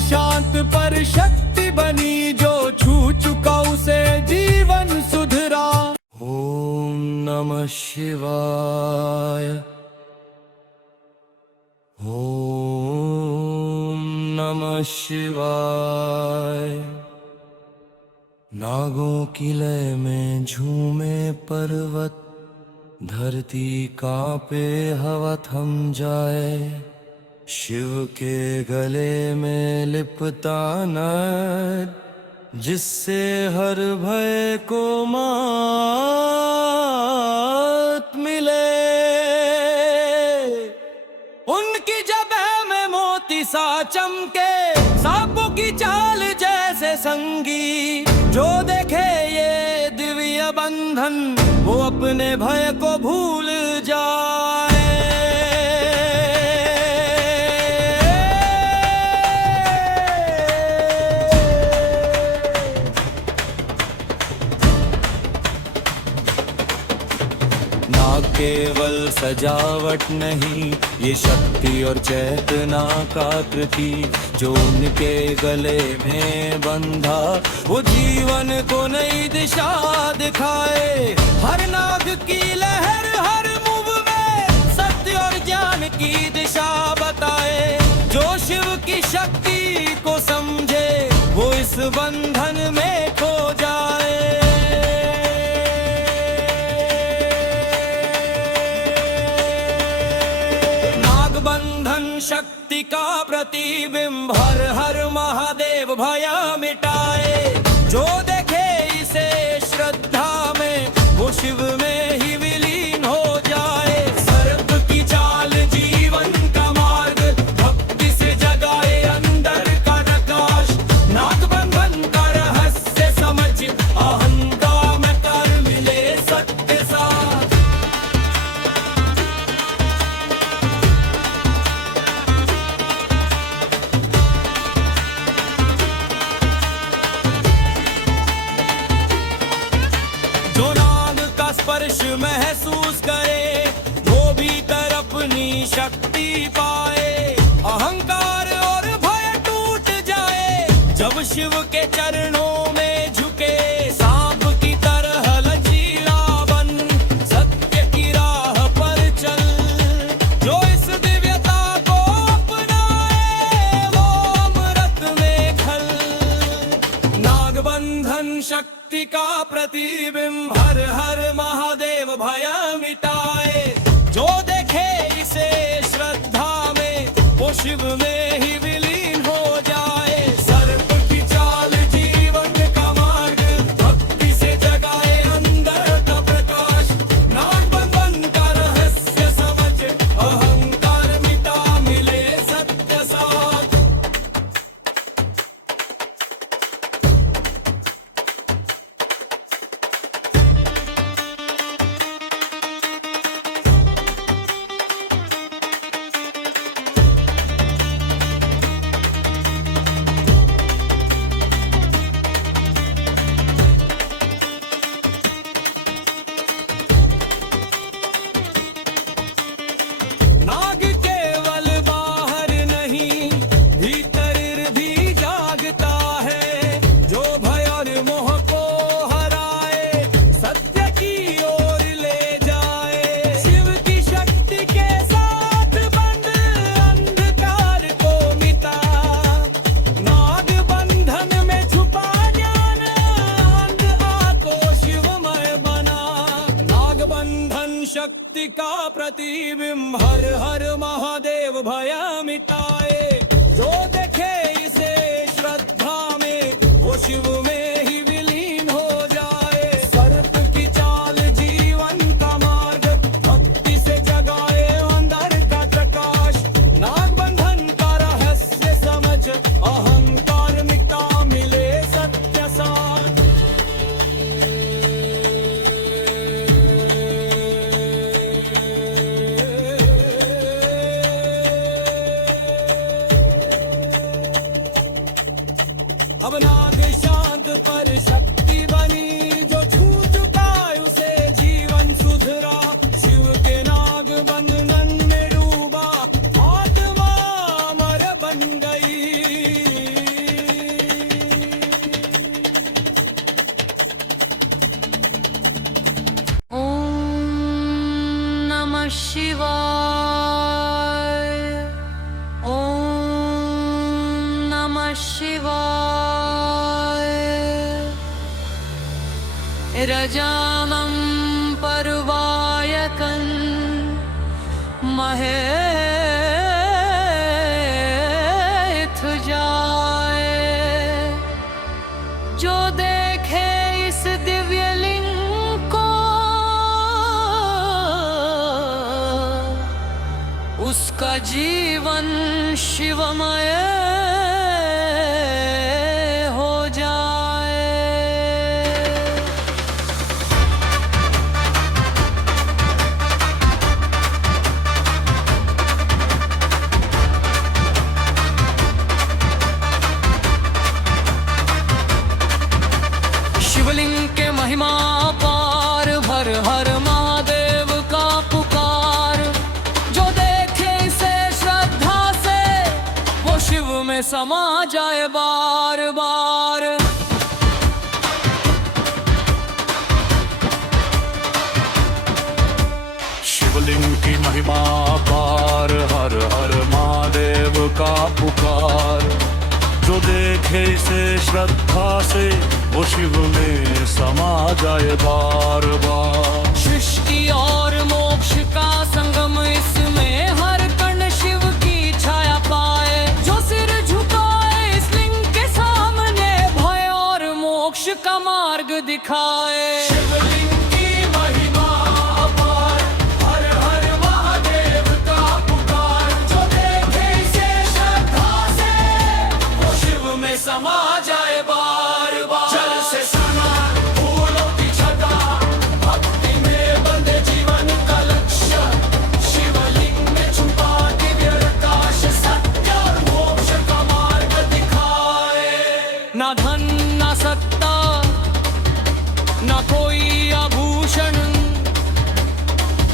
शांत पर शक्ति बनी, जो छू चुका उसे जीवन सुधरा। ओम नमः शिवाय, ओम नमः शिवाय। नागों की लय में झूमे पर्वत, धरती कांपे हवा थम जाए। शिव के गले में लिपता नर, जिससे हर भय को मात मिले। उनकी जबह में मोती सा चमके, सांपों की चाल जैसे संगी। जो देखे ये दिव्य बंधन, वो अपने भय को भूल जाए। केवल सजावट नहीं, ये शक्ति और चेतना का कृति जो उनके गले में बंधा, वो जीवन को नई दिशा दिखाए। हर नाग की लहर हर मूव में सत्य और ज्ञान की दिशा बताए। जो शिव की शक्ति को समझे वो इस बंधन में खो जाए। नागबंधन शक्ति का प्रतिबिंब, हर हर महादेव भय मिटाए। जो देखे इसे श्रद्धा में वो शिव में ही विलीन हो जाए। सर्प की चाल जीवन का मार्ग, भक्ति से जगाए अंदर का प्रकाश। नागबंधन का रहस्य समझ, अहंकार में कर मिले सत्य साथ। जो नाग का स्पर्श महसूस करे वो भीतर अपनी शक्ति पाए। अहंकार और भय टूट जाए जब शिव के चरणों में झुके। सांप की तरह लचीला बन सत्य की राह पर चल। जो इस दिव्यता को अपनाए वो अमृत में खल। नागबंधन शक्ति का प्रतिबिंब, हर हर महादेव भय मिटाए। जो देखे इसे श्रद्धा में वो शिव में ही विलीन हो जाए। सर्प की चाल जीवन का मार्ग, भक्ति से जगाए अंदर का प्रकाश। नागबंधन का रहस्य समझ, अहंकार मिटा मिले सत्य साथ। नाग केवल बाहर नहीं भीतर भी जागता है। जो भय और मोह को हराए सत्य की ओर ले जाए। शिव की शक्ति के साथ बंद अंधकार को मिटा। नाग बंधन में छुपा ज्ञान अंध आको शिवमय बना। नागबंधन शक्ति का प्रतिबिंब, हर हर महादेव भय मिटाए। जो देखे इसे श्रद्धा में वो शिव में ही विलीन हो जाए। सर्प की चाल जीवन का मार्ग, भक्ति से जगाए अंदर का प्रकाश। नागबंधन का रहस्य समझ, अहंकार मिटा मिले सत्य साथ। अब नाग शांत पर शक्ति बनी। जो छू चुका उसे जीवन सुधरा। शिव के नाग बंधन में डूबा आत्मा अमर बन गई। ओम नमः शिवाय। ओम नमः शिवाय। रजामं पर्वायकं महेथ जाए। जो देखे इस दिव्य लिंग को उसका जीवन शिवमय हो जाए। शिवलिंग के महिमा पार, हर हर महादेव का समा जाए बार बार। शिवलिंग की महिमा पार, हर हर महादेव का पुकार। जो देखे इसे श्रद्धा से वो शिव में समा जाए बार बार। सृष्टि और मोक्ष का संगम इसमें, हर कण शिव की छाया पाए। जो सिर झुकाए इस लिंग के सामने, भय और मोक्ष का मार्ग दिखाए। शिवलिंग की महिमा अपार, हर हर महादेव का पुकार। जो देखे इसे श्रद्धा से वो शिव में समा जाए बार बार। जल से स्नान, फूलों की छटा, भक्ति में बंधे जीवन का लक्ष्य। शिवलिंग में छुपा दिव्य प्रकाश, सत्य और मोक्ष का मार्ग दिखाए। ना धन ना सत्ता ना कोई आभूषण,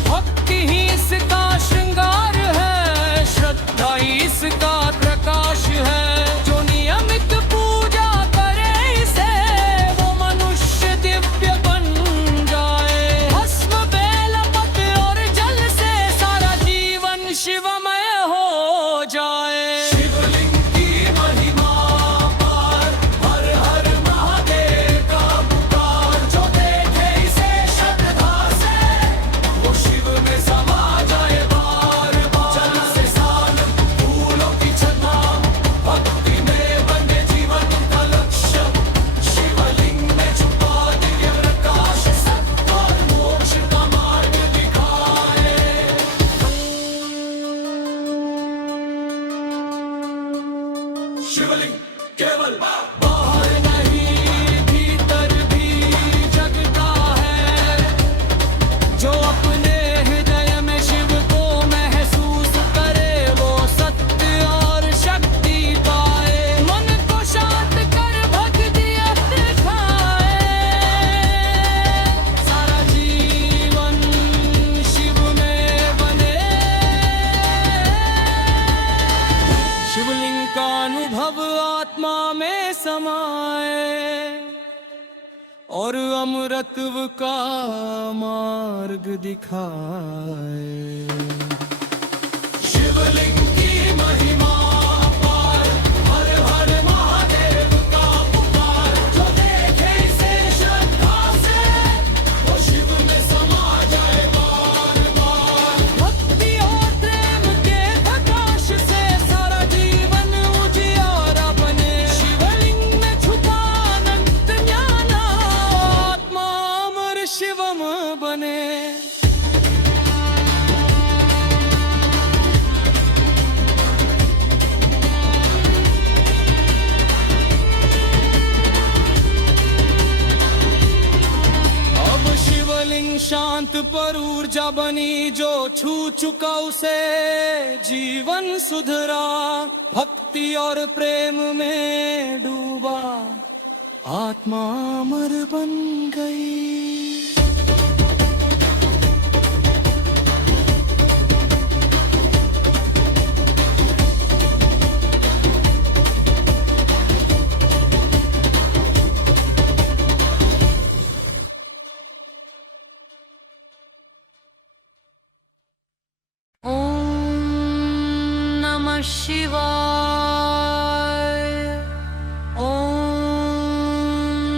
भक्ति ही इसका श्रृंगार है। श्रद्धा ही इसका प्रकाश है। जो नियमित पूजा करे इसे, वो मनुष्य दिव्य बन जाए। भस्म बेल पत्र और जल से सारा जीवन शिवमय हो जाए। शिवलिंग की महिमा पार, हर हर महादेव का पुकार। जो देखे इसे श्रद्धा से वो शिव में समा जाए बार बार। जल से स्नान, फूलों की छटा, भक्ति में बंधे जीवन का लक्ष्य। शिवलिंग में छुपा दिव्य प्रकाश, सत्य और मोक्ष का मार्ग दिखाए। शिवलिंग केवल बाहर नहीं, भीतर भी जगता है। जो अपने हृदय में शिव को महसूस करे, वो सत्य और शक्ति पाए। मन को शांत कर भक्ति दिखाए, सारा जीवन शिव में बने। शिवलिंग का अनुभव आत्मा में समाए, और अमृतत्व का मार्ग दिखाए। शिवलिंग की महिमा पार, हर हर महादेव का पुकार। जो देखे इसे श्रद्धा से वो शिव में समा जाए बार बार। भक्ति और प्रेम के प्रकाश से सारा जीवन उजियारा बने। शिवलिंग में छुपा अनंत ज्ञान, आत्मा अमर शिवम बने। अब शिवलिंग शांत पर ऊर्जा बनी। जो छू चुका उसे जीवन सुधरा। भक्ति और प्रेम में डूबा, आत्मा अमर बन गई। शिवाय, ओम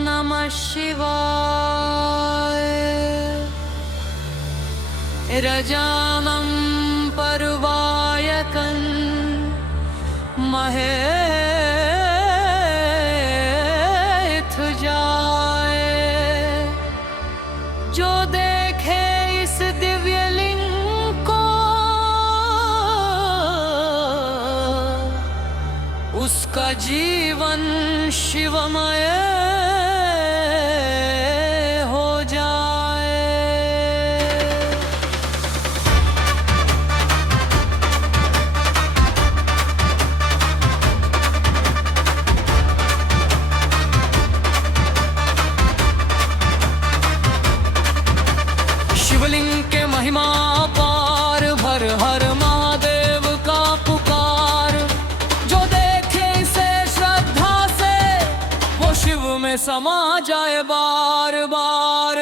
नमः शिवाय। रजामं पर्वायकं महेथ जाए। जो देखे इस दिव्य लिंग को, उसका जीवन शिवमय हो जाए। शिवलिंग के महिमा पार, हर हर महादेव का पुकार। जो देखे समा जाए बार बार।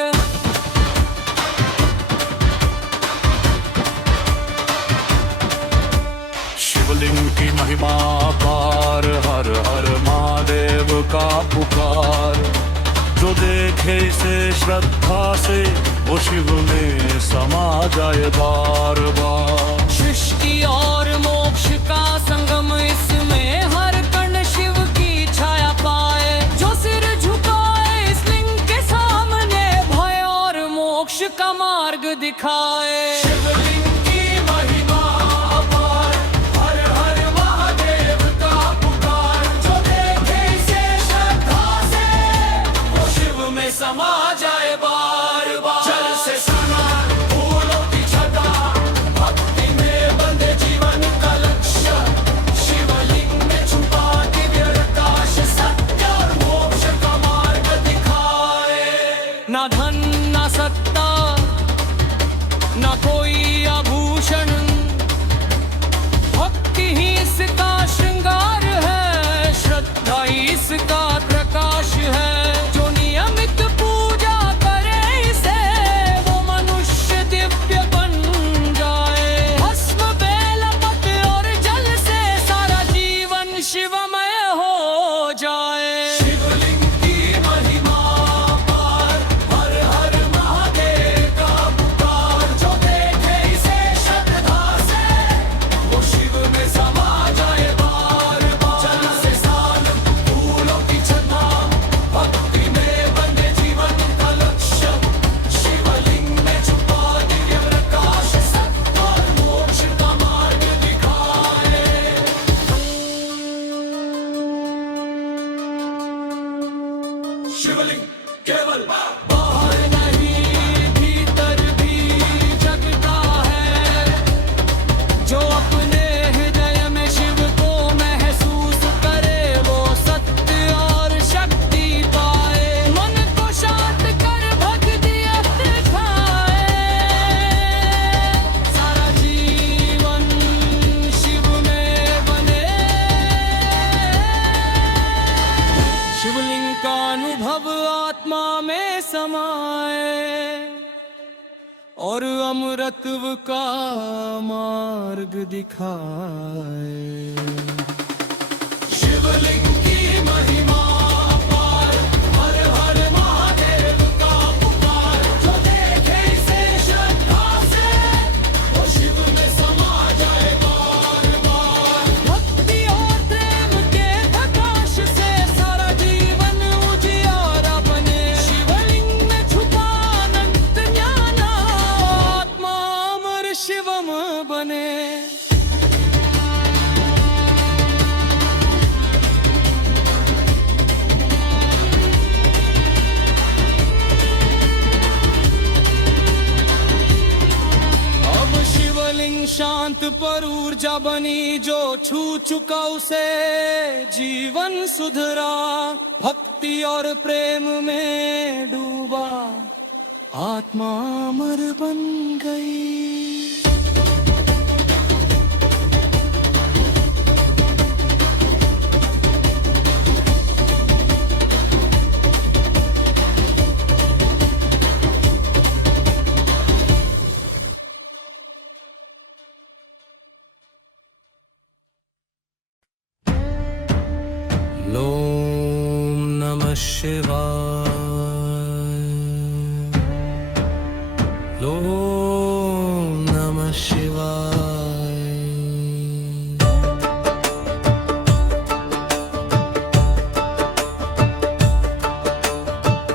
शिवलिंग की महिमा पार, हर हर महादेव का पुकार। जो देखे इसे श्रद्धा से वो शिव में समा जाए बार बार। सृष्टि और मोक्ष का संगम इसमें, हर कण शिव की छाया पाए। जो सिर झुकाए इस लिंग के सामने, भय और मोक्ष का मार्ग दिखाए। शिवलिंग की महिमा अपार, हर हर महादेव का पुकार। जो देखे इसे श्रद्धा से वो शिव में समा जाए बार बार। जल से स्नान, फूलों की छटा, भक्ति में बंधे जीवन का लक्ष्य। शिवलिंग में छुपा दिव्य प्रकाश, सत्य और मोक्ष का मार्ग दिखाए। ना धन ना सत्ता ना कोई आभूषण, भक्ति ही इसका श्रृंगार है। श्रद्धा ही इसका प्रकाश है। जो नियमित पूजा करे इसे, वो मनुष्य दिव्य बन जाए। भस्म बेल पत्र और जल से सारा जीवन शिवमय हो जाए। शिवलिंग की महिमा पार, हर हर महादेव का पुकार। जो देखे इसे श्रद्धा से वो शिव में समा जाए बार बार। जल से स्नान, फूलों की छटा, भक्ति में बंधे जीवन का लक्ष्य। शिवलिंग में छुपा दिव्य प्रकाश, सत्य और मोक्ष का मार्ग दिखाए। शिवलिंग केवल बाहर नहीं, भीतर भी जगता है। जो अपने हृदय में शिव को महसूस करे, वो सत्य और शक्ति पाए। मन को शांत कर भक्ति दिखाए। सारा जीवन शिव में बने। शिवलिंग का अनुभव आत्मा में समाए और अमृतत्व का मार्ग दिखाए। शिवलिंग की महिमा पार, हर हर महादेव का पुकार। जो देखे इसे श्रद्धा से वो शिव में समा जाए बार बार। भक्ति और प्रेम के प्रकाश से सारा जीवन उजियारा बने। शिवलिंग में छुपा अनंत ज्ञान, आत्मा अमर शिवम बने। अब शिवलिंग शांत पर ऊर्जा बनी। जो छू चुका उसे जीवन सुधरा। भक्ति और प्रेम में डूबा, आत्मा अमर बन गई। ओम नमः शिवाय। ओम नमः शिवाय।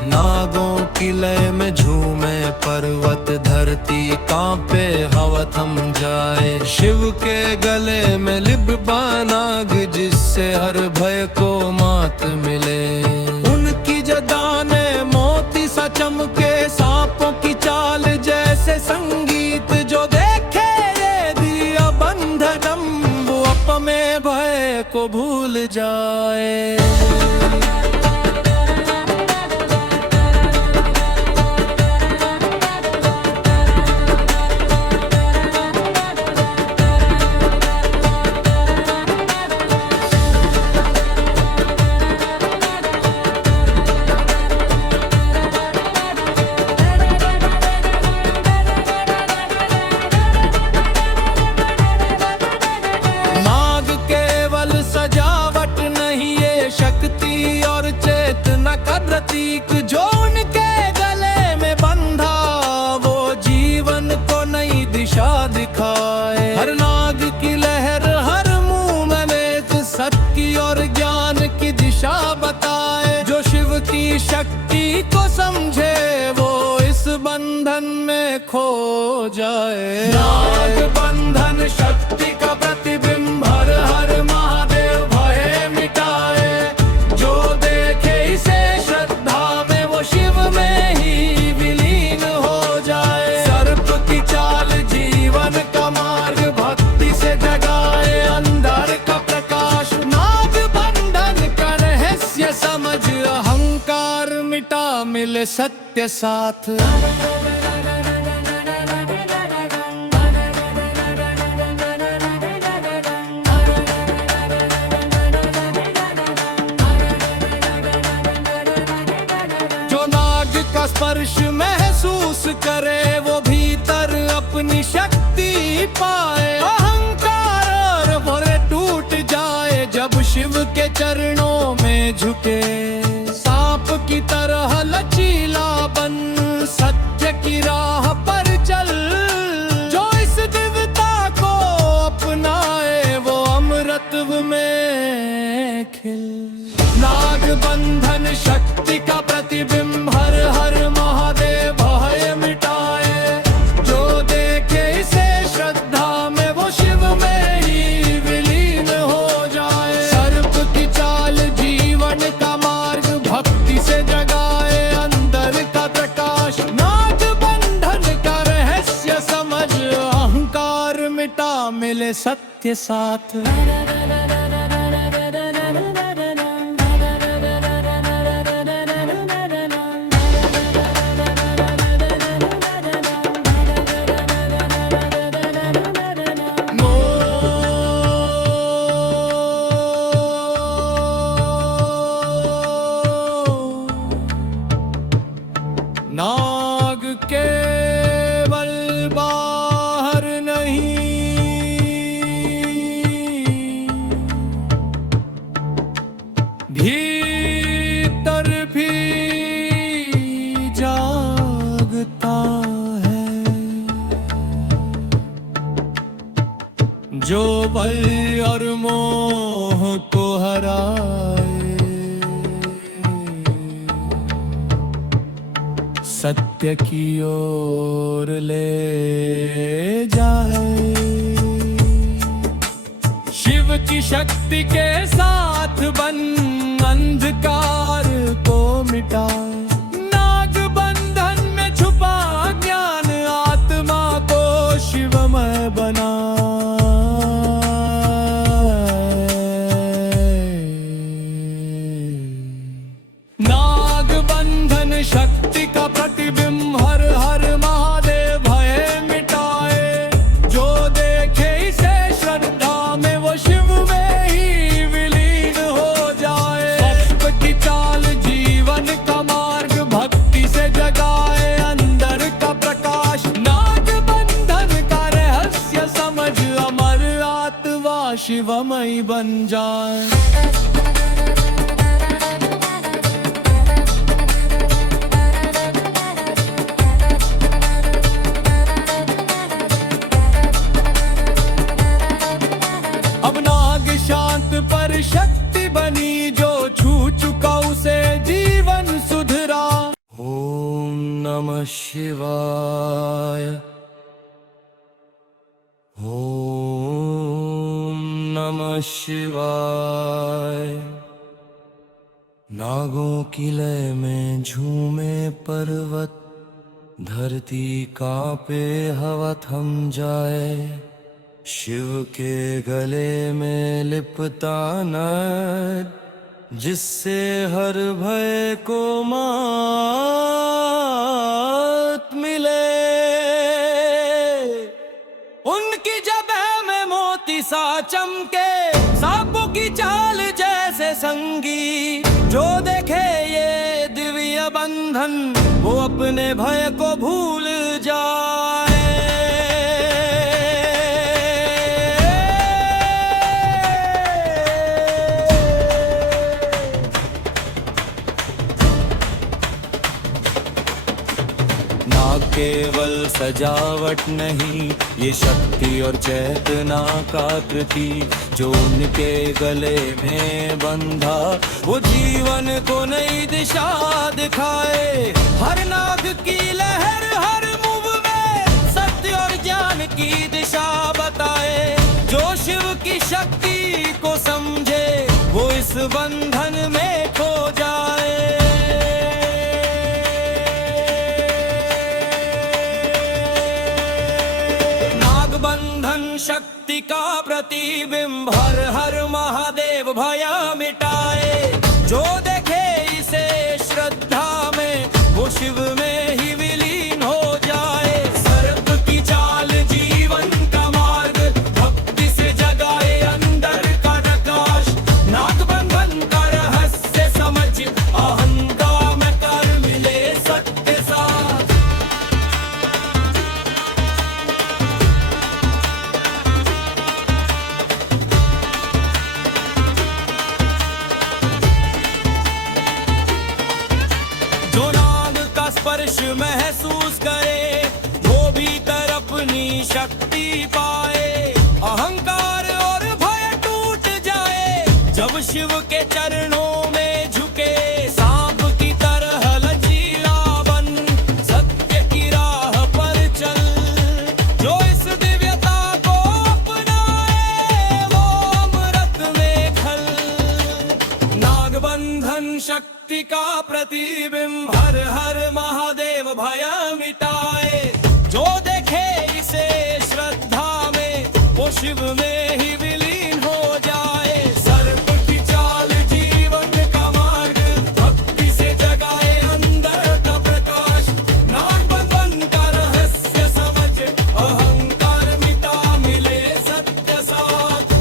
नागों की लय में झूमे पर्वत, धरती कांपे हवा थम जाए। शिव के गले में लिब्बा नाग, जिससे हर भय को मात मिले। उनकी जदाने मोती सा चमके, सांपों की चाल जैसे संगीत। जो देखे ये दिया बंधनम, वो अपने भय को भूल जाए। प्रतीक जो उनके गले में बंधा, वो जीवन को नई दिशा दिखाए। हर नाग की लहर हर मुंह में नेत, सत्य और ज्ञान की दिशा बताए। जो शिव की शक्ति को समझे वो इस बंधन में खो जाए। नाग बंधन शक्ति का प्रतिबिंब, हर हर महादेव भय मिटाए। जो देखे इसे श्रद्धा में वो शिव में ही विलीन हो जाए। सर्प की चाल जीवन का मार्ग, भक्ति से जगाए अंधर का प्रकाश। नाग बंधन का रहस्य समझ, अहंकार मिटा मिले सत्य साथ। जो नाग का स्पर्श महसूस करे वो भीतर अपनी शक्ति पाए। अहंकार और भय टूट जाए जब शिव के चरणों में झुके। सांप की तरह लचीला बन सत्य की राह पर चल। जो इस दिव्यता को अपनाए वो अमृतत्व में खिल। नाग बंधन शक्ति का प्रतिबिंब, हर हर महादेव भय मिटाए। जो देखे इसे श्रद्धा में वो शिव में ही विलीन हो जाए। सर्प की चाल जीवन का मार्ग, भक्ति से जगाए अंदर का प्रकाश। नाग बंधन का रहस्य समझ, अहंकार मिटा मिले सत्य साथ। नाग केवल बाहर नहीं, भीतर भी जागता है। जो भय और मोह को हराए, सत्य की ओर ले जाए। शिव की शक्ति के साथ बन अंधकार को मिटाए। नाग बंधन में छुपा ज्ञान, आत्मा को शिवमय बना। नाग बंधन शक्ति का प्रतिबिंब, हर हर महादेव भय मिटाए। जो देखे इसे श्रद्धा में वो शिव में ही विलीन हो जाए। सर्प की चाल जीवन का मार्ग, भक्ति से जगाए अंदर का प्रकाश। नाग बंधन का रहस्य समझ, अमर आत्मा शिवमय बन जाए। शांत पर शक्ति बनी, जो छू चुका उसे जीवन सुधरा। ओम नमः शिवाय, ओम नमः शिवाय। नागों की लय में झूमे पर्वत, धरती कांपे हवा थम जाए। शिव के गले में लिपता नर, जिससे हर भय को मात मिले। उनकी जबह में मोती सा चमके, सांपों की चाल जैसे संगी। जो देखे ये दिव्य बंधन, वो अपने भय को भूल जाए। नाग केवल सजावट नहीं, ये शक्ति और चेतना का कृति। जो उनके गले में बंधा वो जीवन को नई दिशा दिखाए। हर नाग की लहर हर मुव में सत्य और ज्ञान की दिशा बताए। जो शिव की शक्ति को समझे वो इस बंधन में खो जाए। शक्ति का प्रतिबिंब हर हर महादेव भय मिटाए। जो देखे इसे श्रद्धा में वो शिव में ही विलीन हो जाए। सर्प की चाल जीवन का मार्ग, भक्ति से जगाए अंदर का प्रकाश। नाग बंधन का रहस्य समझ, अहंकार में कर मिले सत्य साथ। स्पर्श महसूस करे वो भीतर अपनी शक्ति पाए। अहंकार और भय टूट जाए जब शिव के चरणों में झुके। सांप की तरह लचीला बन सत्य की राह पर चल। जो इस दिव्यता को अपनाए वो अमृत में खल। नाग बंधन शक्ति का प्रतिबिंब हर हर महादेव भय मिटाए। जो देखे इसे श्रद्धा में वो शिव में ही विलीन हो जाए। सर्प की चाल जीवन का मार्ग, भक्ति से जगाए अंदर का प्रकाश। नाग बंधन का रहस्य समझ, अहंकार मिटा मिले सत्य साथ।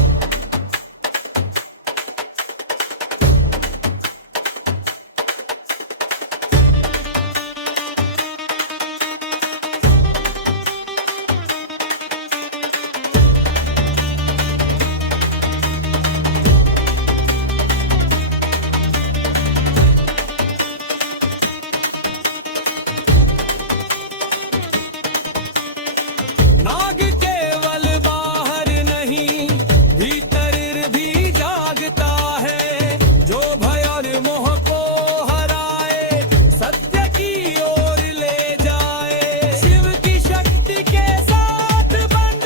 नाग केवल बाहर नहीं भीतर भी जागता है। जो भय और मोह को हराए सत्य की ओर ले जाए। शिव की शक्ति के साथ बंद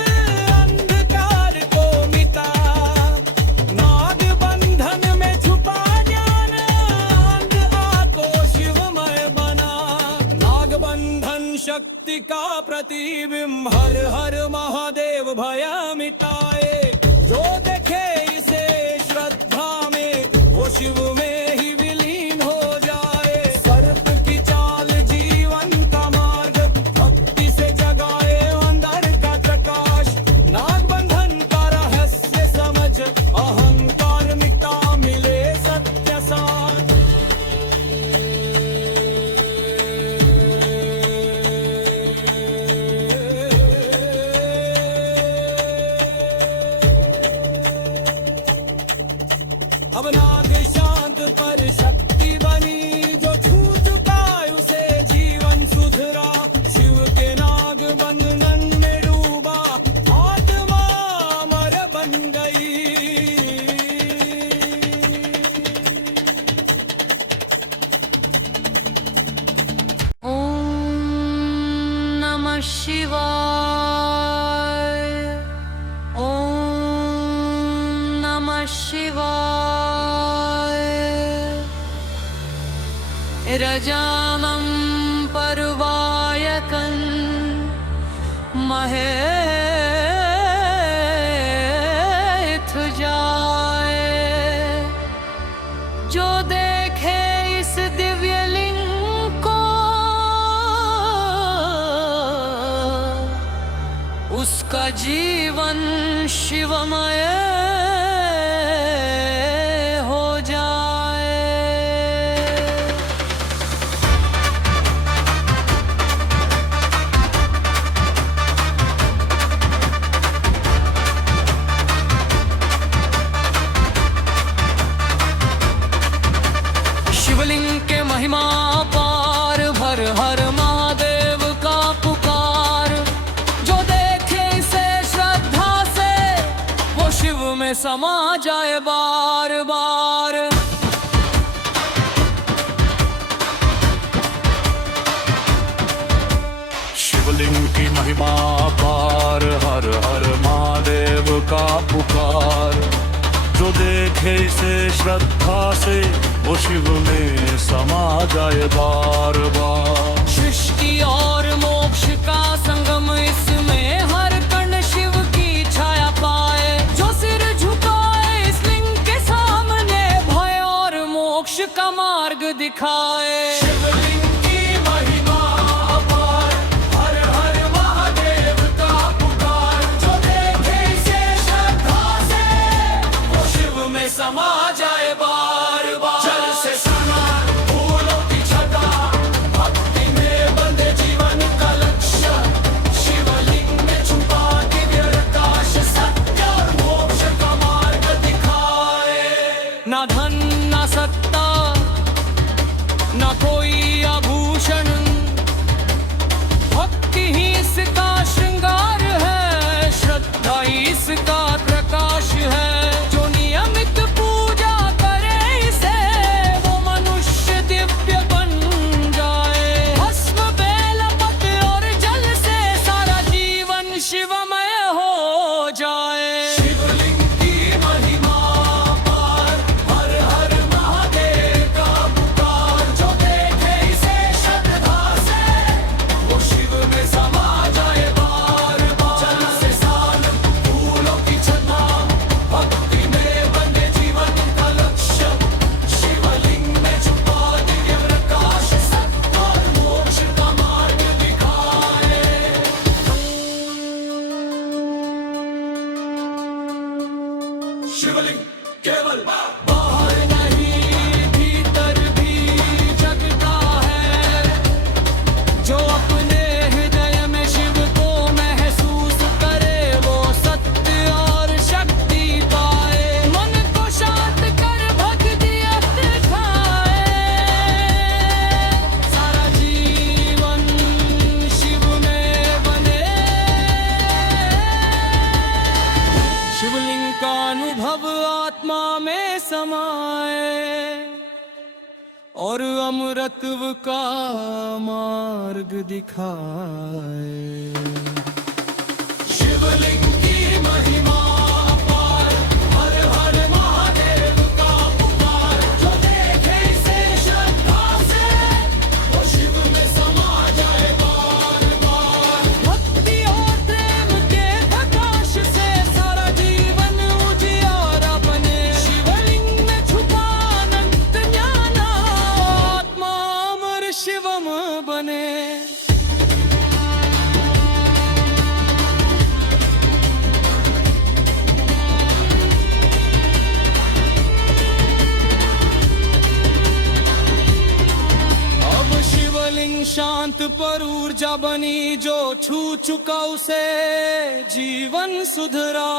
अंधकार को मिटा। नाग बंधन में छुपा ज्ञान अंध आको शिवमय बना। नाग बंधन शक्ति का प्रतिबिंब हर हर महादेव भय मिटाए। जो देखे इसे श्रद्धा में वो शिव में ही विलीन हो जाए। सर्प की चाल जीवन का मार्ग, भक्ति से जगाए अंदर का प्रकाश। नाग बंधन का रहस्य समझ, अहंकार मिटा मिले सत्य साथ। अब नाग शांत पर शक्ति बनी। जो छू चुका उसे जीवन सुधरा। शिव के नाग बंधन में डूबा आत्मा अमर बन गई। ओम नमः शिवाय। ओम नमः शिवाय। रजामं पर्वायकं महेथ जाए। जो देखे इस दिव्य लिंग को उसका जीवन शिवमय हो जाए। शिवलिंग के महिमा पार, हर हर महादेव का समा जाए बार बार। शिवलिंग की महिमा पार, हर हर महादेव का पुकार। जो देखे इसे श्रद्धा से वो शिव में समा जाए बार बार। सृष्टि और मोक्ष का संगम इसमें, हर कण शिव की छाया पाए। जो सिर झुकाए इस लिंग के सामने, भय और मोक्ष का मार्ग दिखाए। शिवलिंग की महिमा अपार, हर हर महादेव का पुकार। जो देखे इसे श्रद्धा से वो शिव में समा जाए बार बार। जल से स्नान, फूलों की छटा, भक्ति में बंधे जीवन का लक्ष्य। शिवलिंग में छुपा दिव्य प्रकाश, सत्य और मोक्ष का मार्ग दिखाए। ना धन ना सत्ता ना कोई आभूषण, भक्ति ही इसका श्रृंगार है। श्रद्धा ही इसका प्रकाश है। जो नियमित पूजा करे इसे, वो मनुष्य दिव्य बन जाए। भस्म बेल पत्र और जल से सारा जीवन शिवमय हो जाए। शिवलिंग की महिमा पार, हर हर महादेव का पुकार। जो देखे इसे श्रद्धा से वो शिव में समा जाए बार बार। जल से स्नान, फूलों की छटा, भक्ति में बंधे जीवन का लक्ष्य। शिवलिंग में छुपा दिव्य प्रकाश, सत्य और मोक्ष का मार्ग दिखाए। शिवलिंग केवल बाहर नहीं, भीतर भी जगता है। जो अपने हृदय में शिव को महसूस करे, वो सत्य और शक्ति पाए। मन को शांत कर भक्ति अत्र खाए। सारा जीवन शिव में बने। शिवलिंग का अनुभव आत्मा में समाए और अमृतत्व का मार्ग दिखाए। शिवलिंग की महिमा पार, हर हर महादेव का पुकार। जो देखे इसे श्रद्धा से वो शिव में समा जाए बार बार। भक्ति और प्रेम के प्रकाश से सारा जीवन उजियारा बने। शिवलिंग में छुपा अनंत ज्ञान, आत्मा अमर शिवम बने। अब शिवलिंग शांत पर ऊर्जा बनी। जो छू चुका उसे जीवन सुधरा।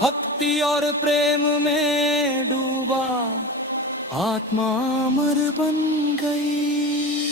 भक्ति और प्रेम में डूबा, आत्मा अमर बन गई।